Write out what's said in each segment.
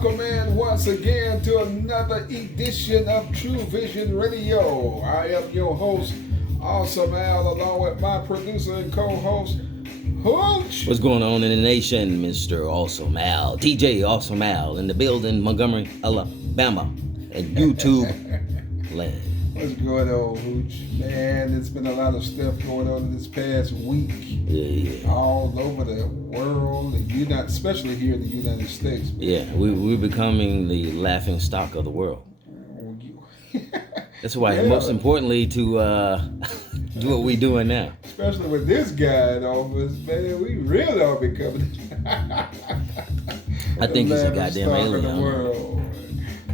Welcome in once again to another edition of TrewVision Radio. I am your host, Awesome Al, along with my producer and co-host, Hooch. What's going on in the nation, Mr. Awesome Al? DJ Awesome Al in the building, Montgomery, Alabama, at YouTube land. What's going on, Hooch? Man, there's been a lot of stuff going on in this past week. Yeah. All over the world, especially here in the United States. Yeah, we're becoming the laughing stock of the world. That's why, most importantly, to do what we're doing now. Especially with this guy in office, man, we really are becoming. I think he's a goddamn alien.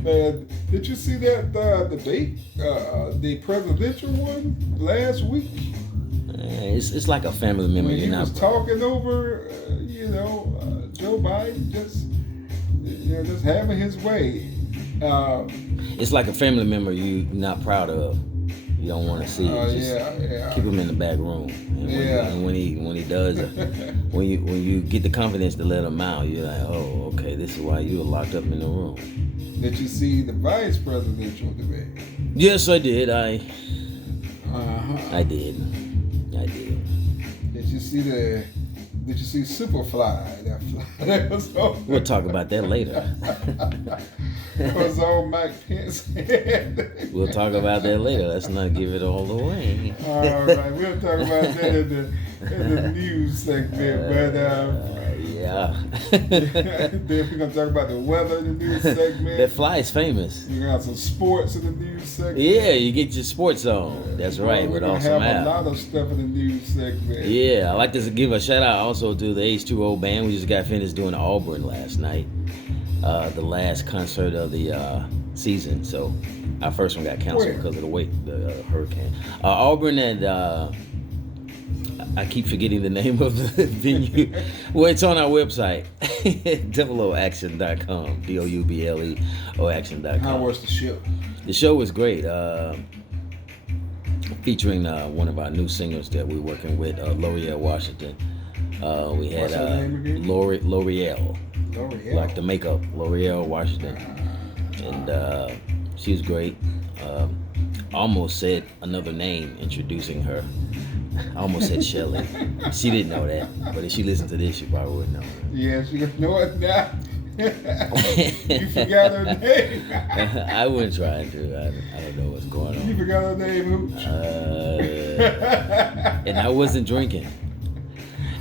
Man, did you see that debate, the presidential one last week? It's like a family member. He was talking over, Joe Biden, just having his way. It's like a family member you're not proud of. You don't want to see it. Keep him in the back room. And when he does, when you get the confidence to let him out, you're like, oh, okay, this is why you were locked up in the room. Did you see the vice presidential debate? Yes, I did. I did. Did you see Superfly? That was on. We'll talk about that later. It was on Mike Pence. We'll talk about that later. Let's not give it all away. All right, we'll talk about that in the news segment. Yeah. Then we're gonna talk about the weather in the news segment. That fly is famous. We're gonna have some sports in the news segment. Yeah, you get your sports on. That's right. We're gonna have a lot of stuff in the news segment. Yeah, I'd like to give a shout out also to the H2O band. We just got finished doing Auburn last night. The last concert of the season. So our first one got canceled because of the hurricane. Auburn and I keep forgetting the name of the venue. Well, it's on our website, doubleoaction.com, DOUBLEO action.com. How was the show? The show was great. Featuring one of our new singers that we're working with, L'Oreal Washington. We had L'Oreal. Like the makeup, L'Oreal Washington. And she was great. Almost said another name introducing her. I almost said Shelley. She didn't know that, but if she listened to this, she probably would know. Yeah, she would know it now. You forgot her name. I wasn't trying to. I don't know what's going on. You forgot her name, Hooch? And I wasn't drinking.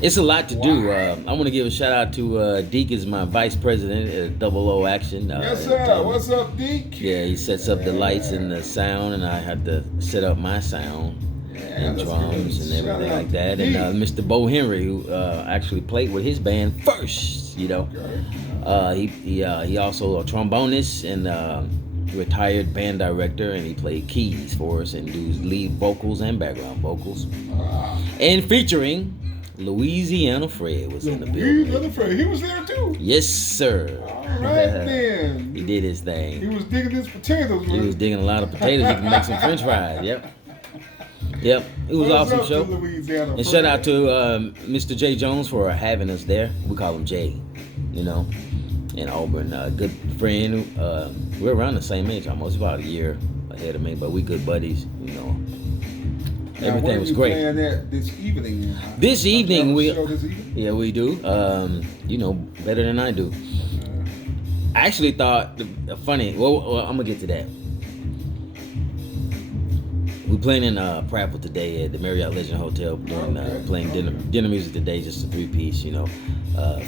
It's a lot to do. I want to give a shout out to Deke, is my vice president at Double O Action. Yes, sir. What's up, Deke? Yeah, he sets up the lights and the sound, and I had to set up my sound and drums and everything like that. And Mr. Bo Henry, who actually played with his band first, He also a trombonist and retired band director, and he played keys for us and does lead vocals and background vocals. And featuring Louisiana Fred was in the building. Louisiana Fred, he was there too? Yes, sir. All right, then. He did his thing. He was digging his potatoes, man. He was digging a lot of potatoes. He can make some french fries. Yep. It was an awesome show. And shout out to Mr. J. Jones for having us there. We call him Jay, in Auburn. Good friend. We're around the same age almost, about a year ahead of me, but we good buddies, Now, everything was great. Playing that this evening? This evening we do. Better than I do. I actually thought funny. Well, I'm gonna get to that. We're playing in Prattville today at the Marriott Legend Hotel. Playing dinner music today, just a 3-piece.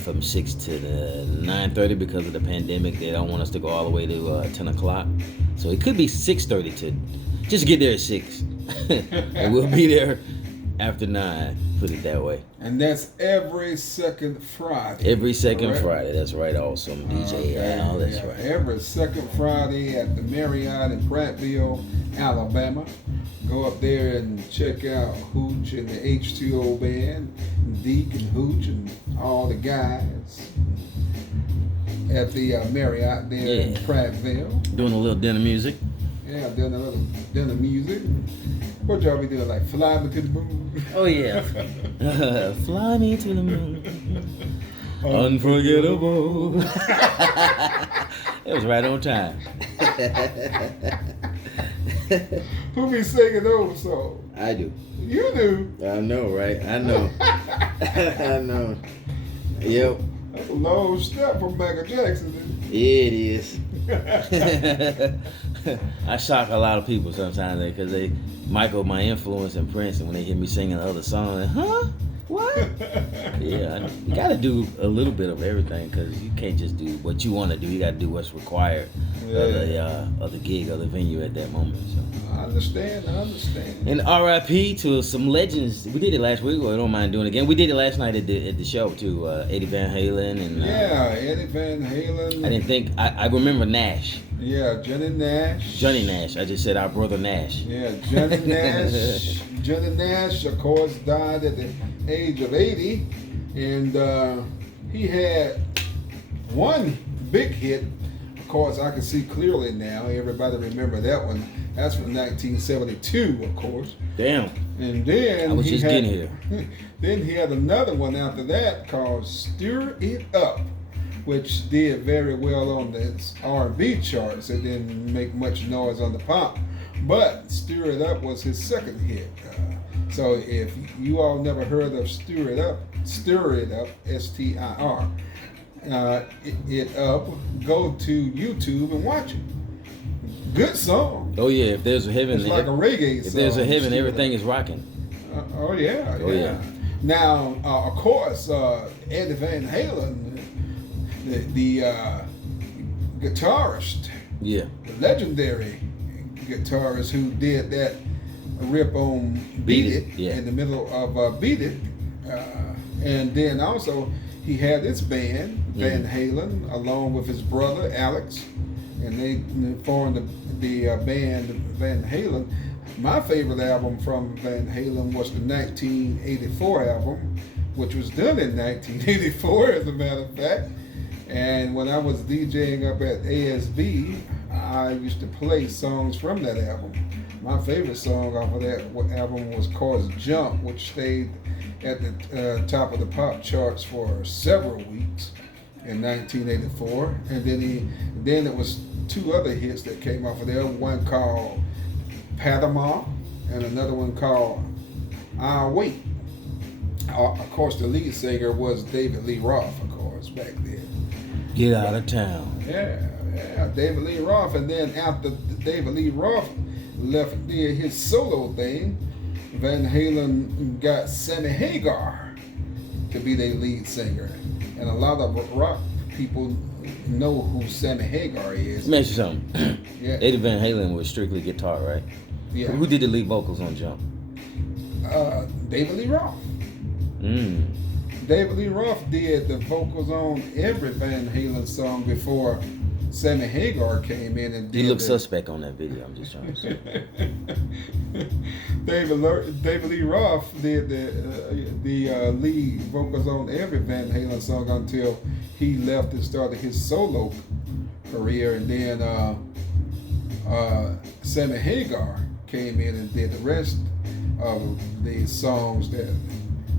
From 6 to 9:30 because of the pandemic. They don't want us to go all the way to 10 o'clock, so it could be 6:30 to just get there at 6. And we'll be there after 9, put it that way. And that's every second Friday. Every second Friday, that's right. Awesome, DJ Al, that's right. Every second Friday at the Marriott in Prattville, Alabama. Go up there and check out Hooch and the H2O band, Deke and Hooch and all the guys at the Marriott there in Prattville. Doing a little dinner music. Yeah, doing a little dinner music. What y'all be doing? Like fly me to the moon? Oh yeah. Fly me to the moon. Unforgettable. It was right on time. Who be singing those songs? I do. You do. I know, right? I know. I know. Yep. That's a long step from Michael Jackson. It is. I shock a lot of people sometimes because Michael, my influence, and Prince, and when they hear me singing other songs, huh? What? Yeah, you got to do a little bit of everything because you can't just do what you want to do. You got to do what's required of the gig or the venue at that moment. So. I understand. And R.I.P. to some legends. We did it last week. Well, I don't mind doing it again. We did it last night at the show too. Eddie Van Halen and Eddie Van Halen. I didn't think I remember Nash. Yeah, Johnny Nash. Johnny Nash. I just said our brother Nash. Yeah, Johnny Nash. Johnny Nash, of course, died at the age of 80, and he had one big hit. Of course, I can see clearly now. Everybody remember that one. That's from 1972, of course. Damn. And then I was just getting here. Then he had another one after that called "Stir It Up," which did very well on the R&B charts. It didn't make much noise on the pop, but "Stir It Up" was his second hit. So if you all never heard of "Stir It Up," S-T-I-R, it up, go to YouTube and watch it. Good song. Oh yeah, if there's a heaven, it's like a reggae song. If there's a heaven, everything is rocking. Oh yeah. Now, of course, Eddie Van Halen, the guitarist, the legendary guitarist who did that rip on Beat It in the middle of Beat It, and then also he had this band Van Halen along with his brother Alex, and they formed the band Van Halen. My favorite album from Van Halen was the 1984 album, which was done in 1984 as a matter of fact. And when I was DJing up at ASB, I used to play songs from that album. My favorite song off of that album was called "Jump," which stayed at the top of the pop charts for several weeks in 1984. And then it was two other hits that came off of there. One called "Panama" and another one called "I'll Wait." Of course, the lead singer was David Lee Roth, of course, back then. Get out of town. Yeah, David Lee Roth. And then after David Lee Roth left did his solo thing, Van Halen got Sammy Hagar to be their lead singer. And a lot of rock people know who Sammy Hagar is. Let me ask you something. Eddie Van Halen was strictly guitar, right? Yeah. Who did the lead vocals on Jump? David Lee Roth. David Lee Roth did the vocals on every Van Halen song before Sammy Hagar came in and did. He looked suspect on that video. I'm just trying to say. David Lee Roth did the lead vocals on every Van Halen song until he left and started his solo career, and then Sammy Hagar came in and did the rest of the songs that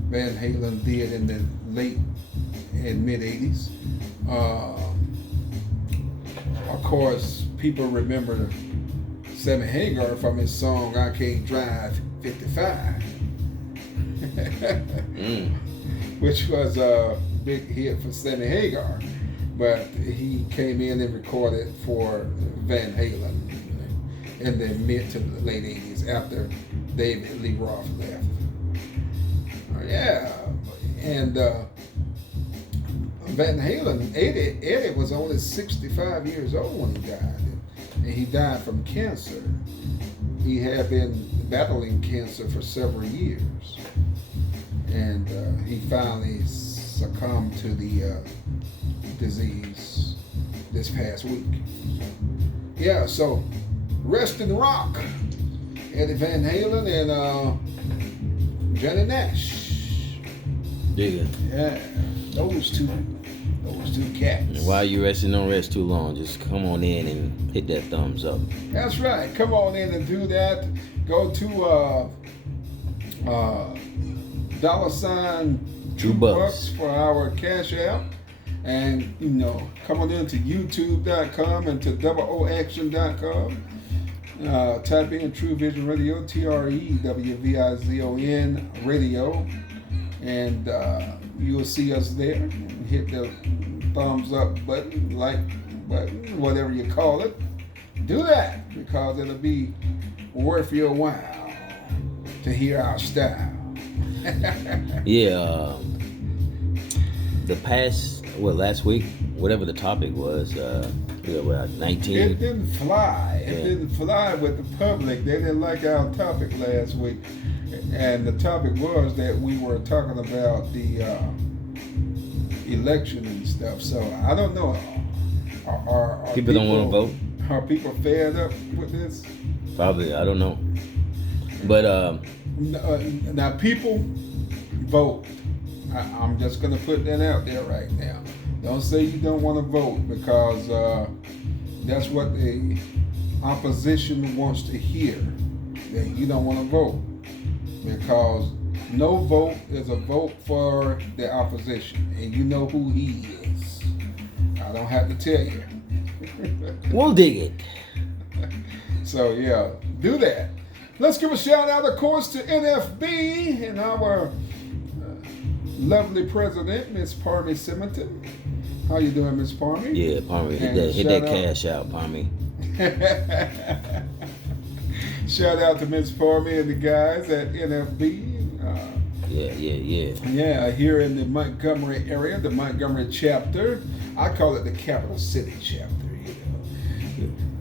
Van Halen did in the late and mid 80s. Of course, people remember Sammy Hagar from his song "I Can't Drive 55," which was a big hit for Sammy Hagar. But he came in and recorded for Van Halen in the mid to the late 80s after David Lee Roth left. And Van Halen, Eddie was only 65 years old when he died, and he died from cancer. He had been battling cancer for several years, and he finally succumbed to the disease this past week. So rest in rock, Eddie Van Halen and Johnny Nash. Yeah, those two cats. And while you're resting, don't rest too long. Just come on in and hit that thumbs up. That's right. Come on in and do that. Go to $2 for our Cash App, And, come on into youtube.com and to doubleoaction.com. Type in True Vision Radio, TREWVIZON Radio, and you'll see us there. Hit the thumbs up button, like button, whatever you call it. Do that, because it'll be worth your while to hear our style. Yeah. Last week, whatever the topic was, 19. It didn't fly. It didn't fly with the public. They didn't like our topic last week. And the topic was that we were talking about the election and stuff. So I don't know. Are people don't want to vote? Are people fed up with this? Probably. I don't know. But now people vote. I'm just going to put that out there right now. Don't say you don't want to vote, because that's what the opposition wants to hear, that you don't want to vote. Because no vote is a vote for the opposition, and you know who he is. I don't have to tell you. We'll dig it. So yeah, do that. Let's give a shout out, of course, to NFB and our lovely president, Miss Parmy Simonton. How you doing, Miss Parmy? Yeah, Parmy, hit that cash out, Parmy. Shout out to Miss Parmy and the guys at NFB. Yeah, here in the Montgomery area, the Montgomery chapter. I call it the Capital City chapter.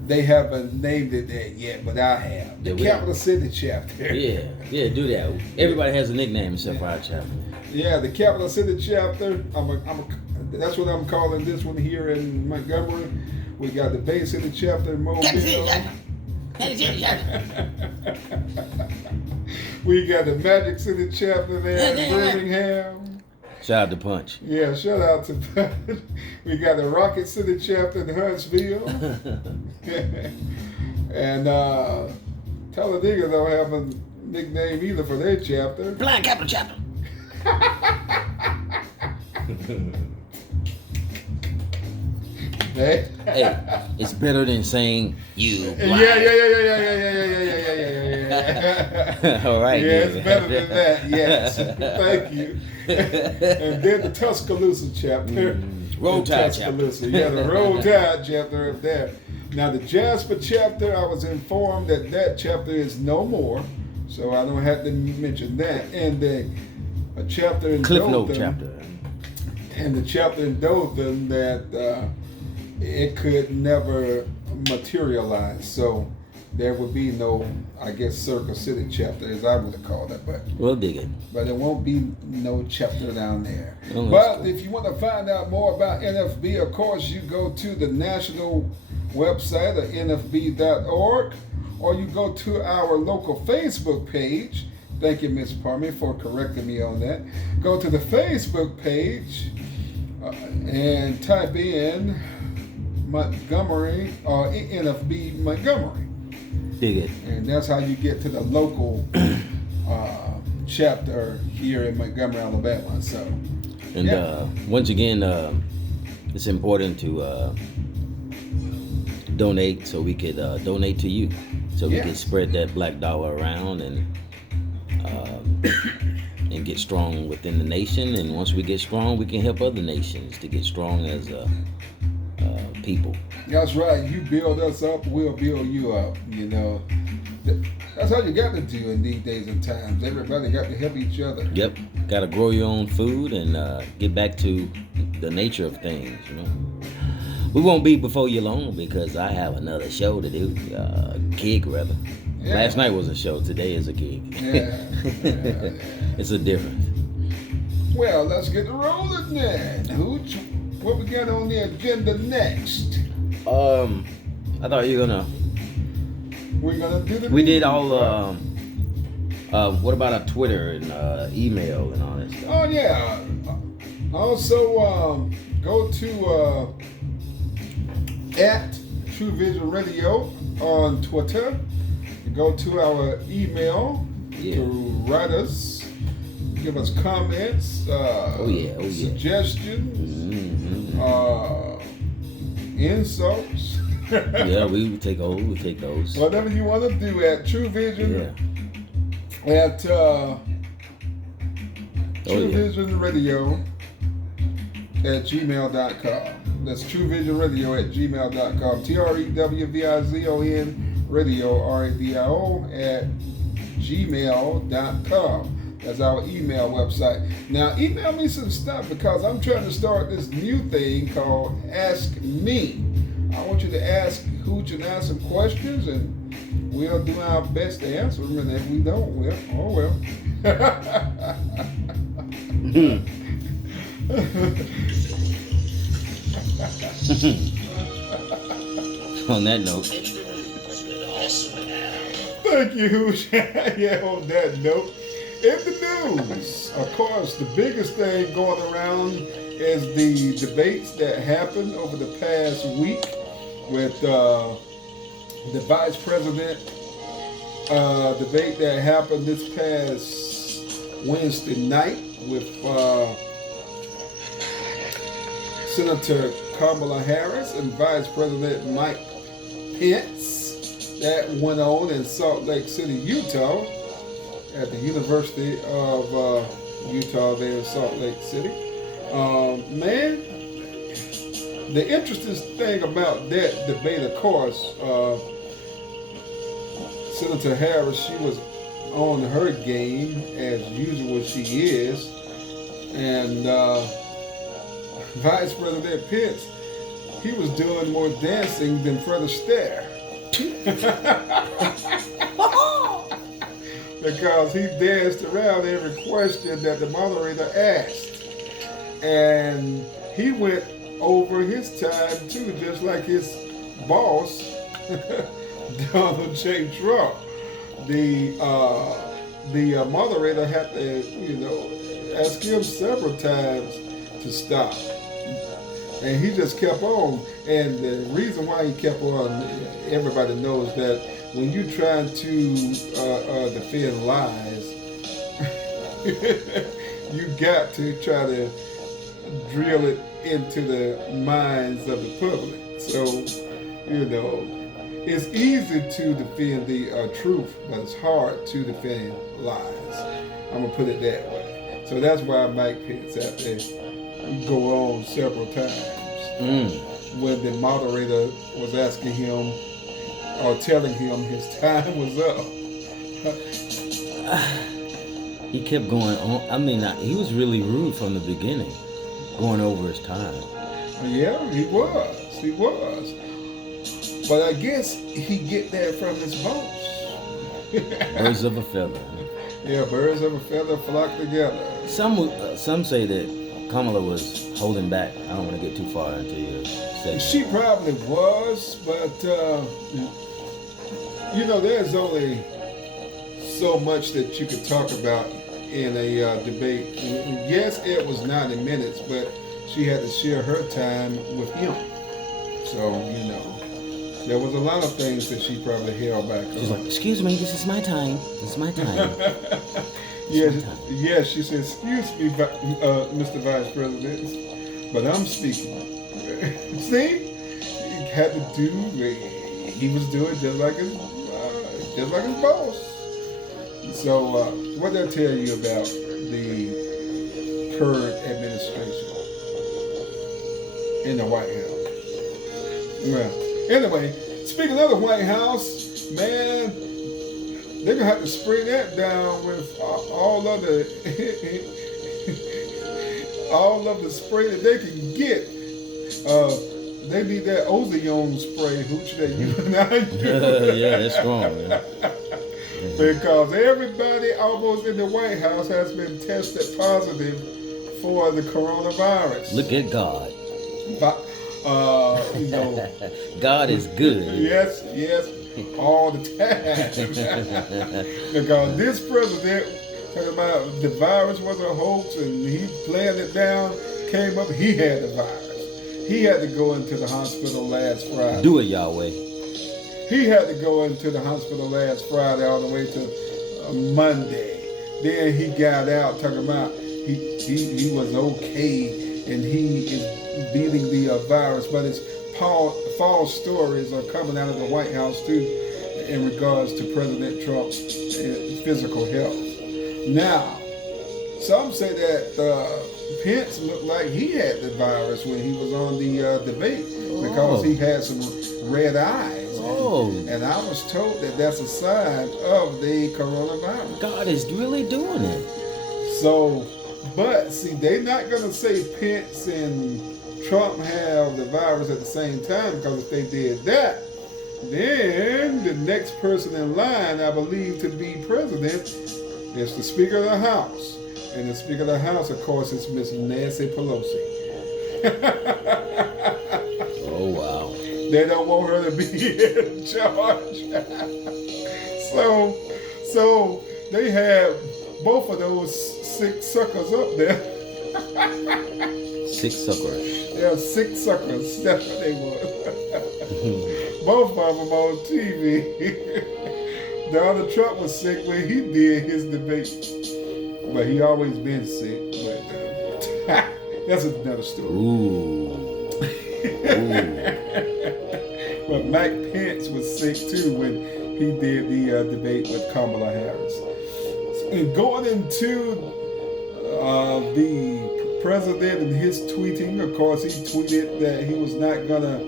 They haven't named it that yet, but I have. The Capital City chapter. Yeah, do that. Everybody has a nickname except for our chapter. Yeah, the Capital City chapter. That's what I'm calling this one here in Montgomery. We got the Bay City chapter in Mobile. We got the Magic City chapter there in Birmingham. Shout out to Punch. Yeah, shout out to Punch. We got the Rocket City chapter in Huntsville. And Talladega don't have a nickname either for their chapter. Blind Capital chapter. Hey, it's better than saying you blind. Yeah. All right. Yeah, it's better than that. Yes. Thank you. And then the Tuscaloosa chapter. Roll Tide chapter. Yeah, the Roll Tide chapter up there. Now the Jasper chapter, I was informed that chapter is no more, so I don't have to mention that. And a chapter in Cliff Dothan. Note chapter. And the chapter in Dothan that it could never materialize. So there would be no, I guess, Circle City chapter, as I would have called it. But we'll dig it. But there won't be no chapter down there. Oh, but cool. If you want to find out more about NFB, of course, you go to the national website at nfb.org, or you go to our local Facebook page. Thank you, Miss Parmy, for correcting me on that. Go to the Facebook page and type in Montgomery or NFB Montgomery. Dig it. And that's how you get to the local chapter here in Montgomery, Alabama. So, and once again, it's important to donate, so we could donate to you, so we can spread that black dollar around and get strong within the nation. And once we get strong, we can help other nations to get strong as people. That's right. You build us up, we'll build you up. That's how you got to do in these days and times. Everybody got to help each other. Yep. Got to grow your own food and get back to the nature of things. We won't be before you long, because I have another show to do, gig rather. Yeah. Last night was a show. Today is a gig. Yeah. It's a difference. Well, let's get rolling then. Hooch, what we got on the agenda next? I thought you were gonna. We're gonna do the. We did all. What about our Twitter and email and all that stuff? Oh yeah. Also, go to at True Vision Radio on Twitter. Go to our email to write us. Give us comments, suggestions, insults. Yeah, we take those. We take those. Whatever you want to do at TrueVision. Yeah. At TrueVision Radio at gmail.com. That's TrueVision Radio at gmail.com. TREWVIZON Radio RADIO at gmail.com. That's our email website. Now, email me some stuff because I'm trying to start this new thing called Ask Me. I want you to ask Hooch and I some questions, and we'll do our best to answer them. And if we don't, well, oh well. On that note. Thank you, Hooch. Yeah, on that note. In the news, of course, the biggest thing going around is the debates that happened over the past week with the vice president debate that happened this past Wednesday night with Senator Kamala Harris and Vice President Mike Pence. That went on in Salt Lake City, Utah, at the University of Utah there in Salt Lake City. Man, the interesting thing about that debate, of course, Senator Harris, she was on her game as usual she is, and Vice President Pence, he was doing more dancing than Fred Astaire. Because he danced around every question that the moderator asked. And he went over his time too, just like his boss, Donald J. Trump. The moderator had to, ask him several times to stop. And he just kept on. And the reason why he kept on, everybody knows that when you're trying to defend lies, you got to try to drill it into the minds of the public. So, it's easy to defend the truth, but it's hard to defend lies. I'm going to put it that way. So that's why Mike Pence had to go on several times when the moderator was asking him or telling him his time was up. He kept going on. I mean, he was really rude from the beginning, going over his time. Yeah, he was. But I guess he get that from his boss. Birds of a feather. Yeah, birds of a feather flock together. Some say that Kamala was holding back. I don't want to get too far into your segment. She probably was, but there's only so much that you could talk about in a debate. Yes, it was 90 minutes, but she had to share her time with him. So, there was a lot of things that she probably held back on. She's like, excuse me, this is my time. This is my time. Yes, she said, excuse me, Mr. Vice President, but I'm speaking. See? He had to do, he was doing just like his boss. So, what did I tell you about the current administration in the White House? Well, anyway, speaking of the White House, man, they're going to have to spray that down with all of the spray that they can get. They need that ozone spray, Hooch, that you and I do. Yeah, that's strong, man. Because everybody almost in the White House has been tested positive for the coronavirus. Look at God. God is good. Yes, all the time. Because this president, talking about the virus was a hoax and he planned it down, came up, he had the virus. He had to go into the hospital last Friday. Do it, Yahweh. He had to go into the hospital last Friday all the way to Monday. Then he got out talking about he was okay and he is beating the virus, but it's false stories are coming out of the White House too in regards to President Trump's physical health. Now, some say that Pence looked like he had the virus when he was on the debate because he had some red eyes. Oh. And I was told that that's a sign of the coronavirus. God is really doing it. So, but see, they're not going to say Pence and Trump have the virus at the same time, because if they did that, then the next person in line, I believe, to be president is the Speaker of the House. And the Speaker of the House, of course, is Miss Nancy Pelosi. Oh, wow. They don't want her to be in charge. So they have both of those sick suckers up there. Sick suckers. They are sick suckers. That's what they were. Both of them on TV. Donald Trump was sick when he did his debate. But he always been sick. But that's another story. Ooh. But Mike Pence was sick too when he did the debate with Kamala Harris. And going into the president and his tweeting, of course, he tweeted that he was not gonna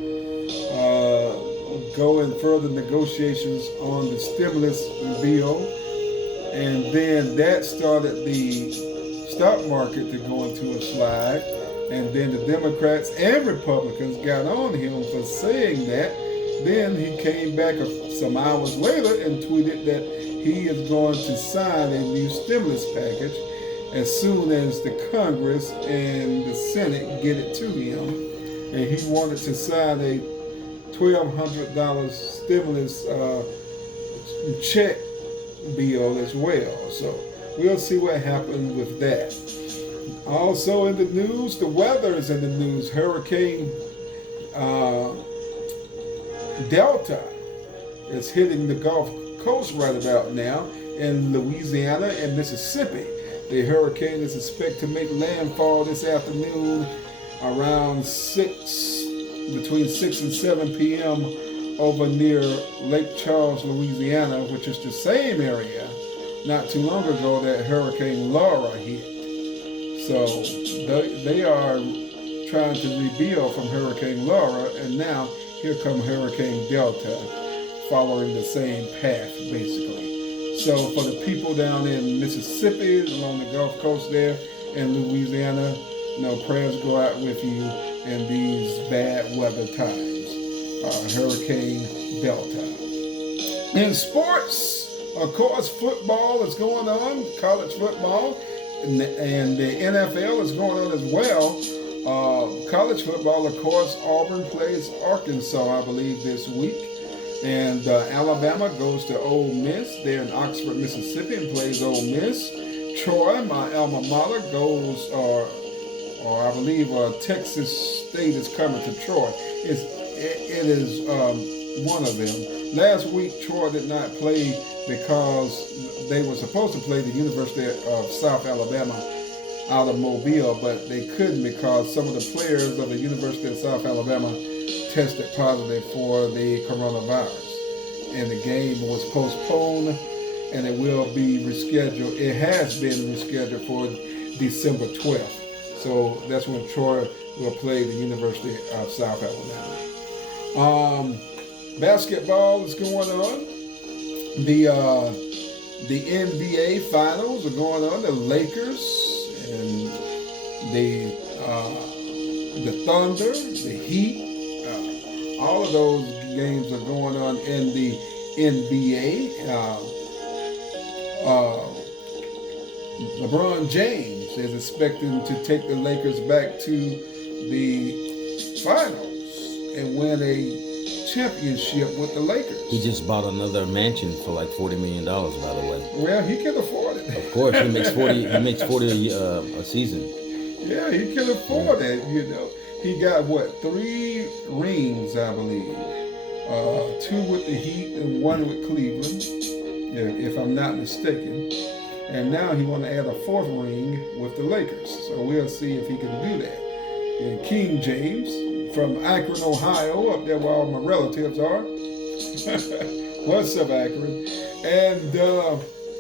go in further negotiations on the stimulus bill, and then that started the stock market to go into a slide. And then the Democrats and Republicans got on him for saying that. Then he came back some hours later and tweeted that he is going to sign a new stimulus package as soon as the Congress and the Senate get it to him. And he wanted to sign a $1,200 stimulus check bill as well. So we'll see what happens with that. Also in the news, the weather is in the news. Hurricane Delta is hitting the Gulf Coast right about now in Louisiana and Mississippi. The hurricane is expected to make landfall this afternoon around between 6 and 7 p.m. over near Lake Charles, Louisiana, which is the same area not too long ago that Hurricane Laura hit. So they are trying to rebuild from Hurricane Laura, and now here come Hurricane Delta, following the same path, basically. So for the people down in Mississippi, along the Gulf Coast there, and Louisiana, prayers go out with you in these bad weather times. Hurricane Delta. In sports, of course, football is going on, college football, and the NFL is going on as well. College football, of course, Auburn plays Arkansas, I believe, this week. And Alabama goes to Ole Miss. They're in Oxford, Mississippi, and plays Ole Miss. Troy, my alma mater, goes, or I believe Texas State is coming to Troy. It is one of them. Last week, Troy did not play because they were supposed to play the University of South Alabama out of Mobile, but they couldn't because some of the players of the University of South Alabama tested positive for the coronavirus. And the game was postponed, and it will be rescheduled. It has been rescheduled for December 12th. So that's when Troy will play the University of South Alabama. Basketball is going on. The NBA finals are going on. The Lakers and the Thunder, the Heat, all of those games are going on in the NBA. LeBron James is expecting to take the Lakers back to the finals and win a championship with the Lakers. He just bought another mansion for like $40 million, by the way. Well, he can afford it. Of course, he makes 40. He makes 40 a season. Yeah, he can afford it. He got 3 rings, I believe. 2 with the Heat and 1 with Cleveland, if I'm not mistaken. And now he want to add a fourth ring with the Lakers. So we'll see if he can do that. And King James from Akron, Ohio, up there where all my relatives are. What's up, Akron? And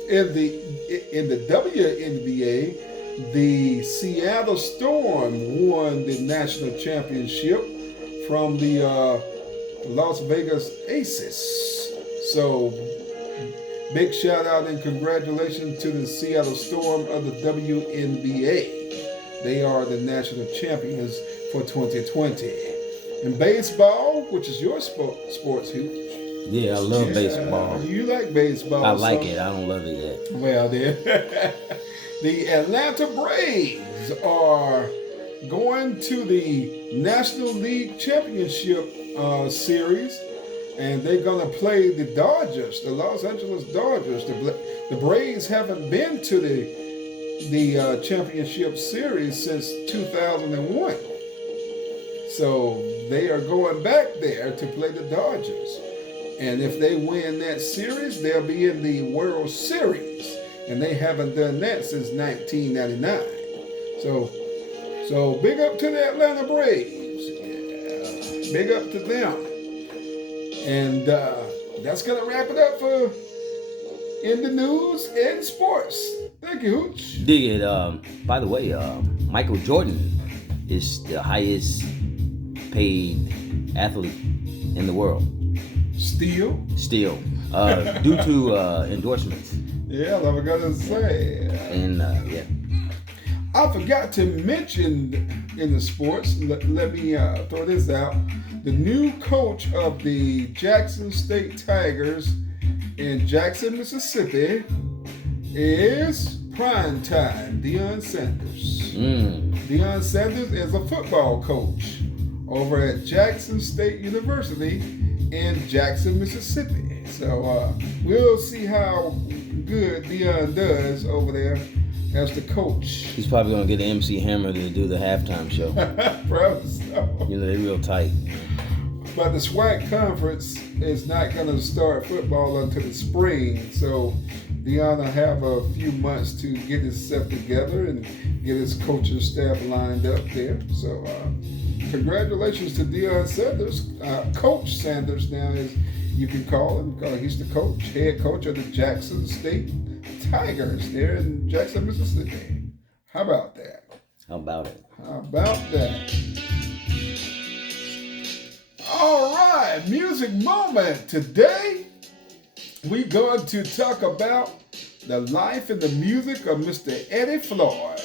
in the WNBA, the Seattle Storm won the national championship from the Las Vegas Aces. So big shout out and congratulations to the Seattle Storm of the WNBA. They are the national champions for 2020. And baseball, which is your sports, Hugh. Yeah, I love baseball. You like baseball. I like it. I don't love it yet. Well, then, the Atlanta Braves are going to the National League Championship Series, and they're going to play the Dodgers, the Los Angeles Dodgers. The Braves haven't been to the championship series since 2001. So they are going back there to play the Dodgers. And if they win that series, they'll be in the World Series. And they haven't done that since 1999. So big up to the Atlanta Braves. Yeah, big up to them. And that's going to wrap it up for In the News and Sports. Thank you, Hooch. Dig it. By the way, Michael Jordan is the highest paid athlete in the world. Still, due to endorsements. Yeah, I was gonna say. And yeah, I forgot to mention in the sports. Let me throw this out. The new coach of the Jackson State Tigers in Jackson, Mississippi, is primetime Deion Sanders. Deion Sanders is a football coach over at Jackson State University in Jackson, Mississippi. So we'll see how good Deion does over there as the coach. He's probably going to get MC Hammer to do the halftime show. Probably so. You know, they're real tight. But the SWAC conference is not going to start football until the spring. So Deion will have a few months to get himself together and get his coaching staff lined up there. So congratulations to Deion Sanders, Coach Sanders now, as you can call him. He's the coach, head coach of the Jackson State Tigers there in Jackson, Mississippi. How about that? How about it? How about that? All right, music moment. Today, we're going to talk about the life and the music of Mr. Eddie Floyd.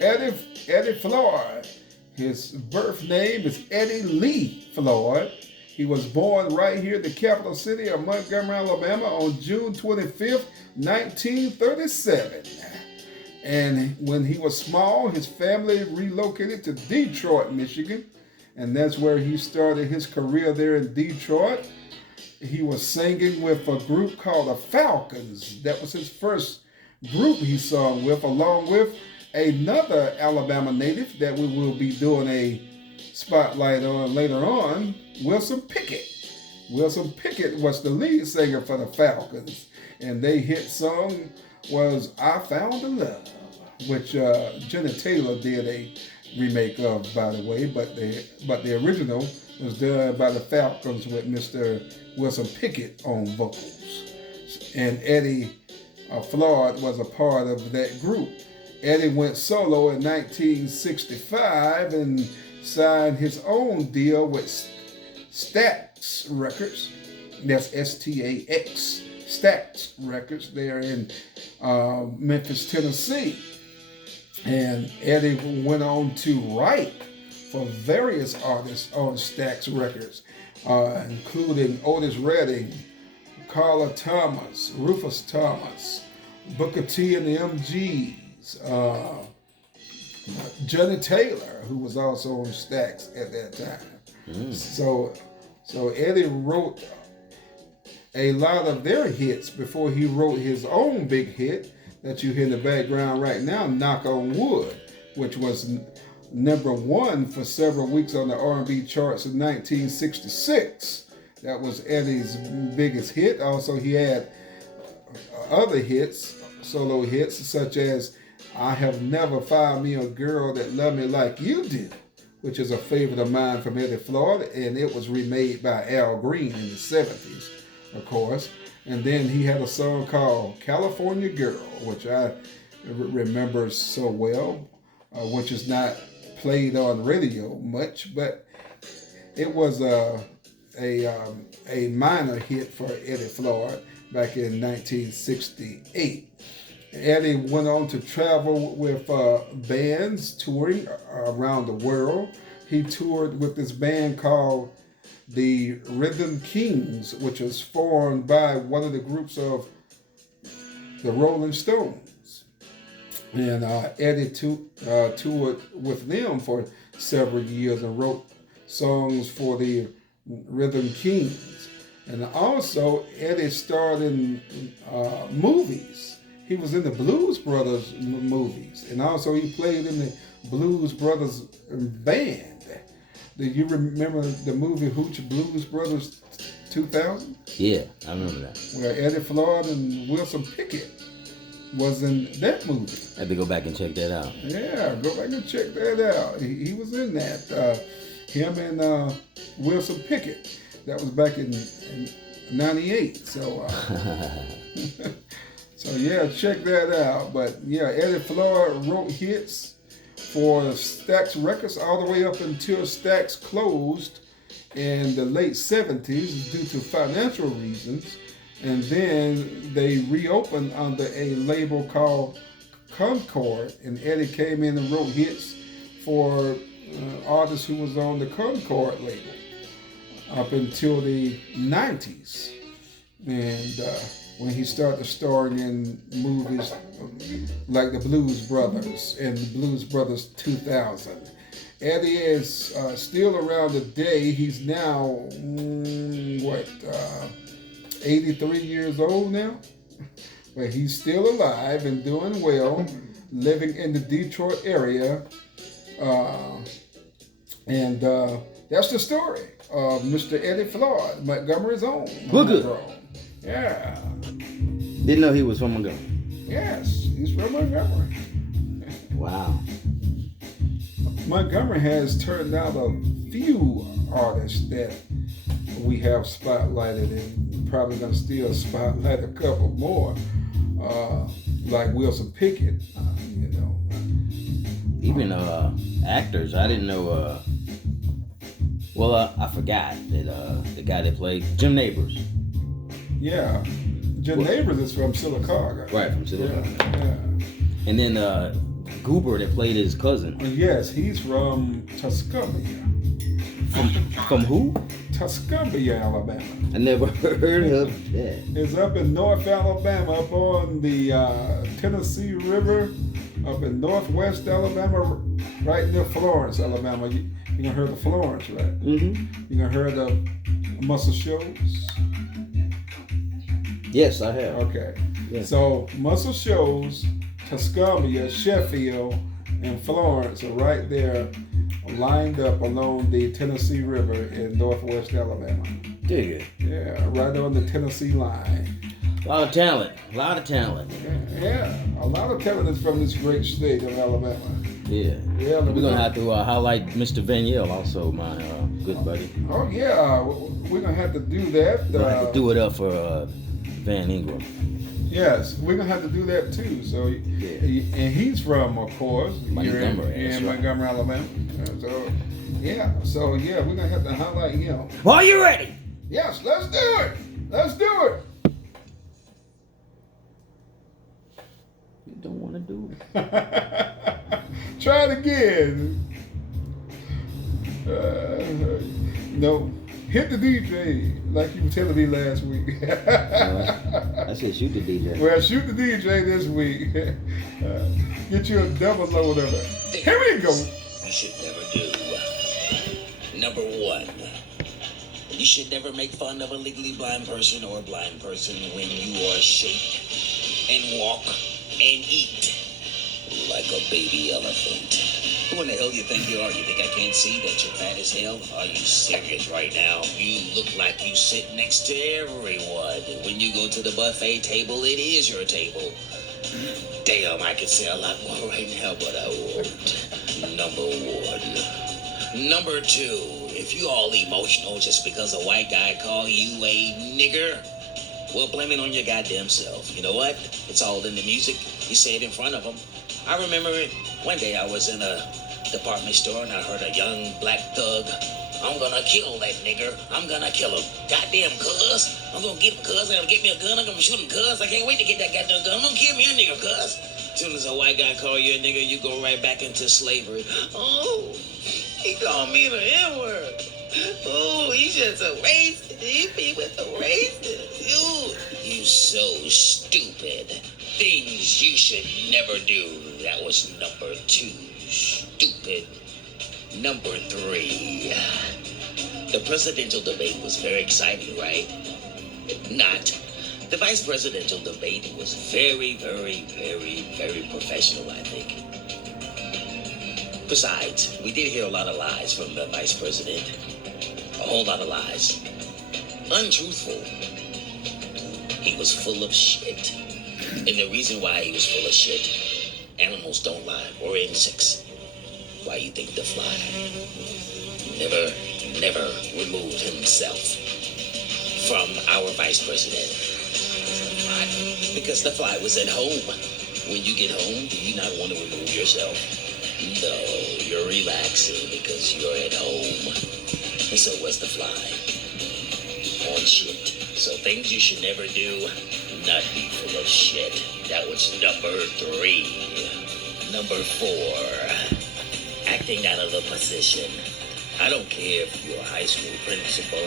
Eddie Floyd. His birth name is Eddie Lee Floyd. He was born right here in the capital city of Montgomery, Alabama on June 25th, 1937. And when he was small, his family relocated to Detroit, Michigan. And that's where he started his career there in Detroit. He was singing with a group called the Falcons. That was his first group he sung with, along with another Alabama native that we will be doing a spotlight on later on, Wilson Pickett. Wilson Pickett was the lead singer for the Falcons, and their hit song was I Found a Love, which Jenna Taylor did a remake of, by the way, but the original was done by the Falcons with Mr. Wilson Pickett on vocals. And Eddie Floyd was a part of that group. Eddie went solo in 1965 and signed his own deal with Stax Records. That's S-T-A-X, Stax Records there in Memphis, Tennessee. And Eddie went on to write for various artists on Stax Records, including Otis Redding, Carla Thomas, Rufus Thomas, Booker T and the MGs, Johnny Taylor, who was also on Stax at that time. So Eddie wrote a lot of their hits before he wrote his own big hit that you hear in the background right now, Knock on Wood, which was number one for several weeks on the R&B charts in 1966. That was Eddie's biggest hit. Also, he had other hits solo hits such as I Have Never Found Me a Girl That Loved Me Like You Do, which is a favorite of mine from Eddie Floyd, and it was remade by Al Green in the 70s, of course. And then he had a song called California Girl, which I remember so well, which is not played on radio much, but it was a minor hit for Eddie Floyd back in 1968. Eddie went on to travel with bands touring around the world. He toured with this band called the Rhythm Kings, which was formed by one of the groups of the Rolling Stones. And Eddie toured with them for several years and wrote songs for the Rhythm Kings. And also, Eddie starred in movies. He was in the Blues Brothers movies, and also he played in the Blues Brothers band. Do you remember the movie Hooch Blues Brothers 2000? Yeah, I remember that. Where Eddie Floyd and Wilson Pickett was in that movie. I have to go back and check that out. Yeah, go back and check that out. He was in that. Him and Wilson Pickett. That was back in 98. So, so yeah, check that out. But yeah, Eddie Floyd wrote hits for Stax Records all the way up until Stax closed in the late 70s due to financial reasons. And then they reopened under a label called Concord. And Eddie came in and wrote hits for artists who was on the Concord label up until the 90s. And when he started starring in movies like the Blues Brothers and the Blues Brothers 2000. Eddie is still around today. He's now, 83 years old now? But he's still alive and doing well, living in the Detroit area. And that's the story of Mr. Eddie Floyd, Montgomery's own. Booger. Yeah. Didn't know he was from Montgomery. Yes, he's from Montgomery. Wow. Montgomery has turned out a few artists that we have spotlighted, and probably going to still spotlight a couple more, like Wilson Pickett, Even actors. I didn't know. I forgot that the guy that played Jim Nabors. Yeah, Jim Nabors is from Sylacauga. Right, from Sylacauga. Yeah. And then Goober that played his cousin. Yes, he's from Tuscumbia. From who? Tuscumbia, Alabama. I never heard of that. It's up in North Alabama, up on the Tennessee River, up in northwest Alabama, right near Florence, Alabama. You gonna heard of Florence, right? Mm-hmm. You gonna heard of Muscle Shoals? Yes, I have. Okay. Yeah. So Muscle Shoals, Tuscumbia, Sheffield, and Florence are right there, lined up along the Tennessee River in northwest Alabama. Dig it. Yeah, right on the Tennessee line. A lot of talent. Yeah, a lot of talent is from this great state of Alabama. Yeah. We're going to have to highlight Mr. Vaniel also, my good buddy. Oh, yeah, we're going to have to do that. We're going to have to do it up for Van Ingram. Yes, we're going to have to do that too. So, and he's from, of course, Montgomery, in Montgomery, Alabama. So, we're going to have to highlight him. Are you ready? Yes, let's do it. Let's do it. You don't want to do it. Try it again. No, hit the DJ like you were telling me last week. I said shoot the DJ. Well, shoot the DJ this week. Get you a double load of it. Here we go. You should never do. Number one, you should never make fun of a legally blind person or a blind person when you are shaped and walk and eat like a baby elephant. Who in the hell you think you are? You think I can't see that you're fat as hell? Are you serious right now? You look like you sit next to everyone. When you go to the buffet table, it is your table. Damn, I could say a lot more right now, but I won't. Number one. Number two, if you all emotional just because a white guy call you a nigger, well, blame it on your goddamn self. You know what? It's all in the music. You say it in front of them. I remember one day I was in a department store and I heard a young black thug. I'm gonna kill that nigger. I'm gonna kill him. Goddamn cuz. I'm gonna get him cuz. I'm gonna get me a gun. I'm gonna shoot him cuz. I can't wait to get that goddamn gun. I'm gonna kill me a nigger cuz. As soon as a white guy call you a nigger, you go right back into slavery. Oh, he called me the N-word. Oh, he's just a racist. He was a racist. You so stupid. Things you should never do. That was number two. Stupid. Number three. The presidential debate was very exciting, right? Not. The vice presidential debate was very, very, very, very professional, I think. Besides, we did hear a lot of lies from the vice president. A whole lot of lies. Untruthful. He was full of shit. And the reason why he was full of shit, animals don't lie, or insects. Why you think the fly never removed himself from our vice president? Because the fly was at home. When you get home, do you not want to remove yourself? No, you're relaxing because you're at home. And so was the fly. On shit. So things you should never do, not be full of shit. That was number three. Number four, acting out of the position. I don't care if you're a high school principal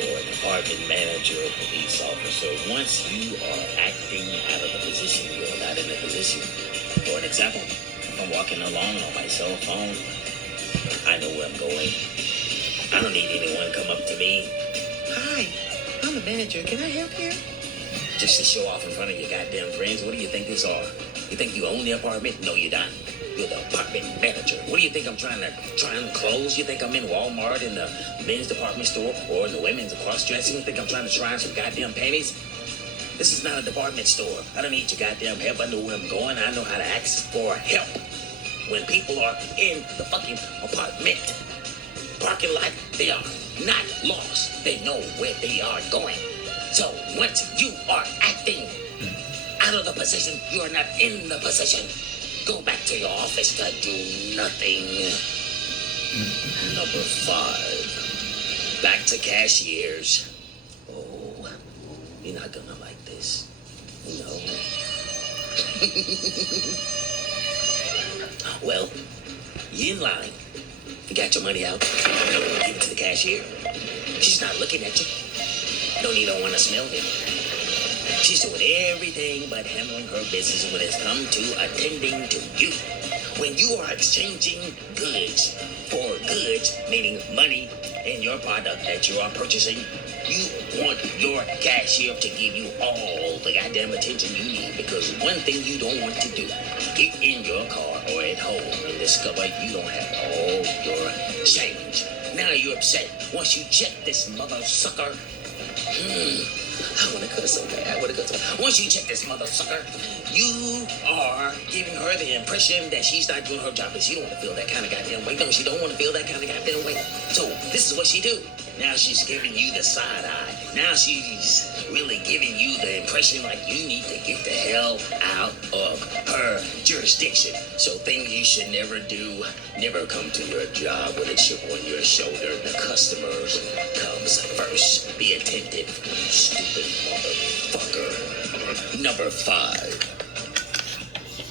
or an department manager or police officer. Once you are acting out of the position, you're not in the position. For an example, if I'm walking along on my cell phone, I know where I'm going. I don't need anyone to come up to me. Hi, I'm a manager. Can I help you? Just to show off in front of your goddamn friends. What do you think these are? You think you own the apartment? No, you don't. You're the apartment manager. What do you think I'm trying to clothes? You think I'm in Walmart in the men's department store or in the women's cross-dressing? You think I'm trying to try on some goddamn panties? This is not a department store. I don't need your goddamn help. I know where I'm going. I know how to ask for help. When people are in the fucking apartment parking lot, they are not lost. They know where they are going. So once you are acting out of the position, you are not in the position. Go back to your office to do nothing. Number five. Back to cashiers. Oh, you're not gonna like this. No. Well, you're in line. You got your money out. Give it to the cashier. She's not looking at you. Don't even want to smell it. She's doing everything but handling her business when it's come to attending to you. When you are exchanging goods for goods, meaning money in your product that you are purchasing, you want your cashier to give you all the goddamn attention you need, because one thing you don't want to do, get in your car or at home and discover you don't have all your change. Now you're upset. Once you check this mother sucker, I want to cuss so bad. Once you check this mother sucker, you are giving her the impression that she's not doing her job, and she don't want to feel that kind of goddamn way. No, she don't want to feel that kind of goddamn way. So this is what she do. Now she's giving you the side eye. Now she's really giving you the impression like you need to get the hell out of her jurisdiction. So things you should never do, never come to your job with a chip on your shoulder. The customers comes first. Be attentive, stupid motherfucker. Number five.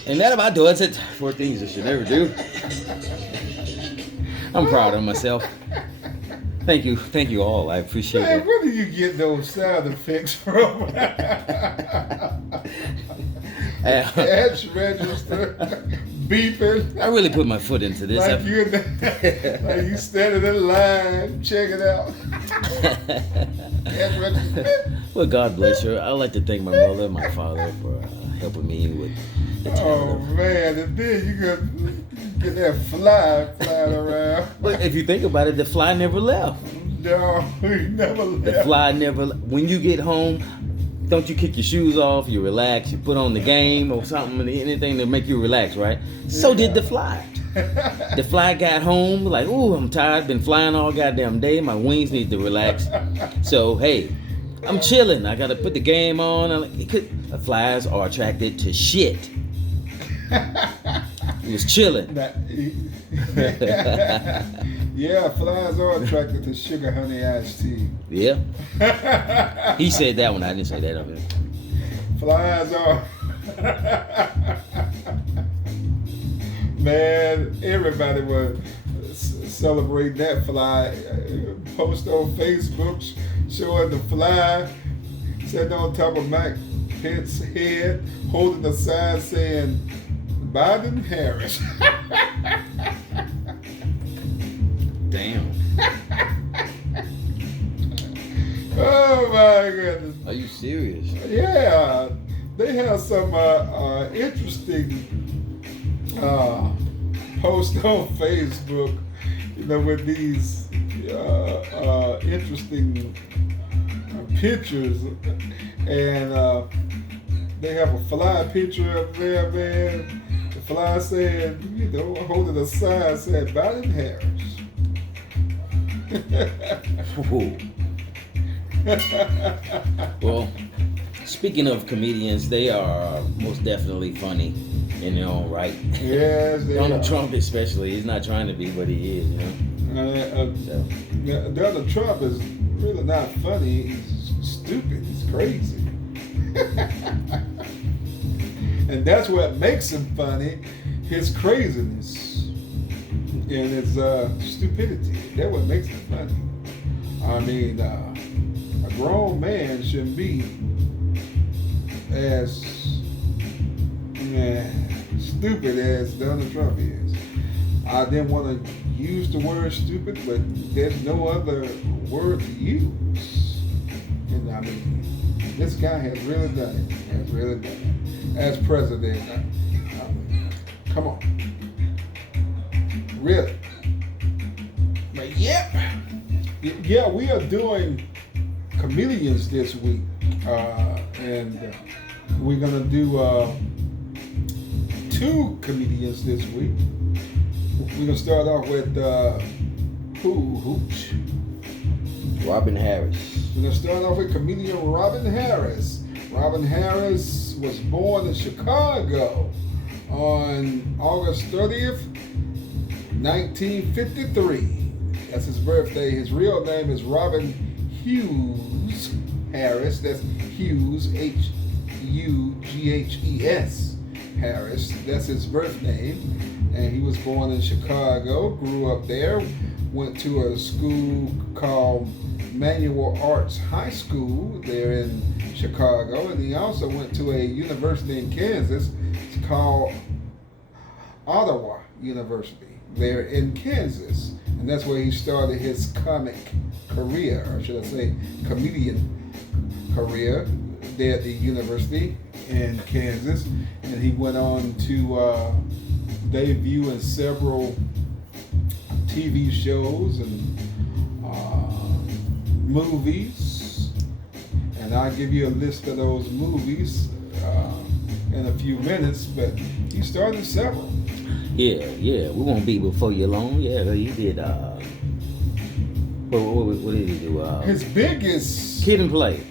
And that about does it for things you should never do. I'm proud of myself. Thank you all. I appreciate Man, it. where do you get those sound effects from? Cash register, beeping. I really put my foot into this. Like you standing in line, check it out. Cash register. Well, God bless her. I'd like to thank my mother and my father for helping me with the Oh man, and then you could get that fly flying around. But if you think about it, the fly never left. No, he never left. The fly never. When you get home, don't you kick your shoes off, you relax, you put on the game or something, anything to make you relax, right? So did the fly. The fly got home, like, ooh, I'm tired, been flying all goddamn day, my wings need to relax. So, hey, I'm chilling, I gotta put the game on. Flies are attracted to shit. He was chilling. Yeah, flies are attracted to sugar honey iced tea. Yeah. He said that one, I didn't say that of him. Flies are. Man, everybody would celebrate that fly. Post on Facebook showing the fly sitting on top of Mike Pence's head, holding a sign saying Biden Harris. Damn. Oh my goodness. Are you serious? Yeah, they have some interesting posts on Facebook, with these interesting pictures, and they have a fly picture up there, man. The fly said, holding a sign said Biden Harris. Well, speaking of comedians, they are most definitely funny in their own right. Yes, they Donald are. Trump especially, he's not trying to be what he is, So. Donald Trump is really not funny. He's stupid. He's crazy. And that's what makes him funny, his craziness and his stupidity. That's what makes him funny. I mean, a grown man shouldn't be as stupid as Donald Trump is. I didn't want to use the word stupid, but there's no other word to use. And I mean, this guy has really done it. As president. Come on. Really. But yeah, we are doing comedians this week. And we're going to do 2 comedians this week. We're going to start off with Hooch. Robin Harris. We're going to start off with comedian Robin Harris. Robin Harris was born in Chicago on August 30th, 1953. That's his birthday. His real name is Robin Hughes Harris. That's Hughes, Hughes Harris. That's his birth name. And he was born in Chicago, grew up there, went to a school called Manual Arts High School there in Chicago, and he also went to a university in Kansas. It's called Ottawa University there in Kansas, and that's where he started his comic career, or should I say comedian career, there at the university in Kansas. And he went on to debut in several TV shows and movies, and I'll give you a list of those movies in a few minutes, but he started several. Yeah, we won't be before you long. Yeah, he did, what did he do? His biggest... Kid and Play.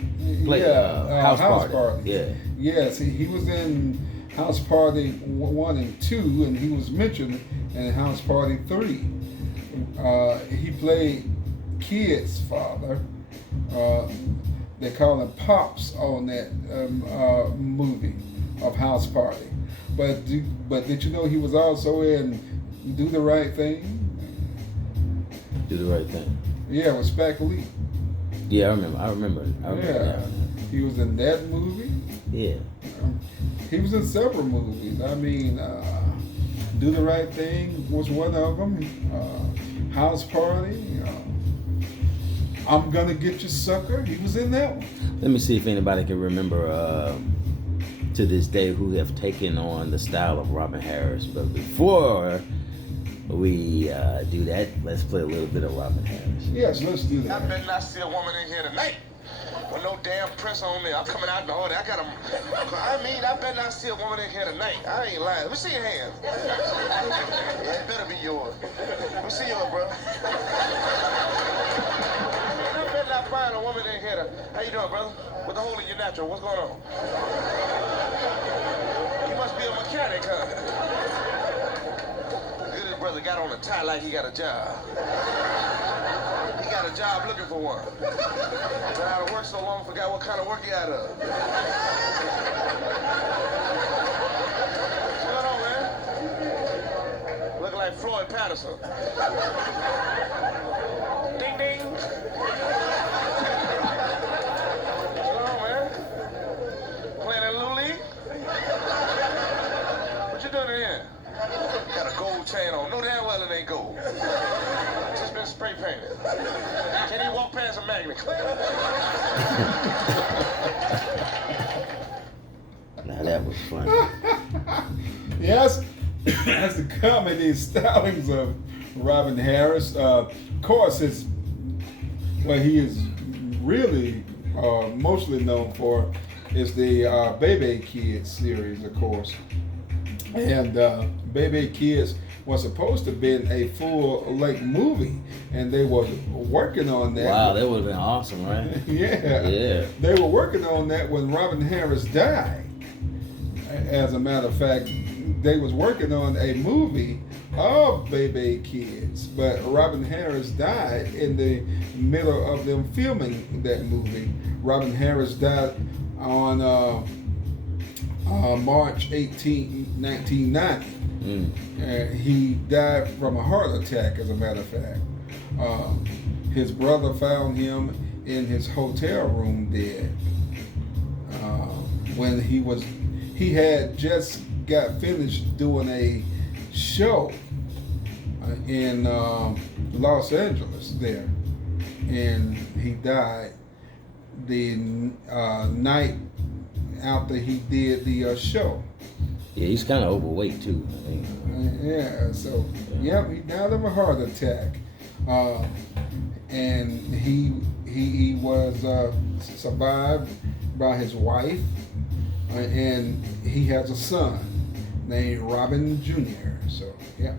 House Party. Yeah. Yes, he was in House Party 1 and 2, and he was mentioned in House Party 3. He played Kid's father. They call him Pops on that movie of House Party. But did you know he was also in Do the Right Thing? Do the Right Thing. Yeah, with Spike Lee. Yeah, I remember. Yeah, he was in that movie. Yeah. He was in several movies. I mean, Do the Right Thing was one of them. House Party. I'm Gonna Get You, Sucker. He was in that one. Let me see if anybody can remember to this day who have taken on the style of Robin Harris. But before we do that, let's play a little bit of Robin Harris. Yes, let's do that. I better not see a woman in here tonight. With no damn press on me. I'm coming out in the order. I better not see a woman in here tonight. I ain't lying. Let me see your hands. Yeah, it better be yours. Let me see yours, bro. I better not find a woman in here. How you doing, brother? With the hole in your natural, what's going on? You must be a mechanic, huh? Good as brother got on a tie like he got a job. He got a job looking for one. Been out of work so long, forgot what kind of work he out of. What's going on, man? Looking like Floyd Patterson. Ding, ding. What's going on, man? Playing in Little League? What you doing in here? Got a gold chain on. No damn well it ain't gold. Just been spray painted. Can't even walk past a magnet. Now that was funny. Yes, that's the comedy stylings of Robin Harris. Of course, what he is really mostly known for is the Baby Kids series, of course. And Baby Kids was supposed to have been a full-length movie, and they were working on that. Wow, that would have been awesome, right? Yeah. They were working on that when Robin Harris died. As a matter of fact, they was working on a movie of Baby Kids, but Robin Harris died in the middle of them filming that movie. Robin Harris died on March 18, 1990. He died from a heart attack, as a matter of fact. His brother found him in his hotel room dead. When he had just got finished doing a show in Los Angeles there, and he died the night after he did the show. Yeah, he's kind of overweight too, I think. He died of a heart attack, and he was survived by his wife, and he has a son named Robin Jr. So yeah,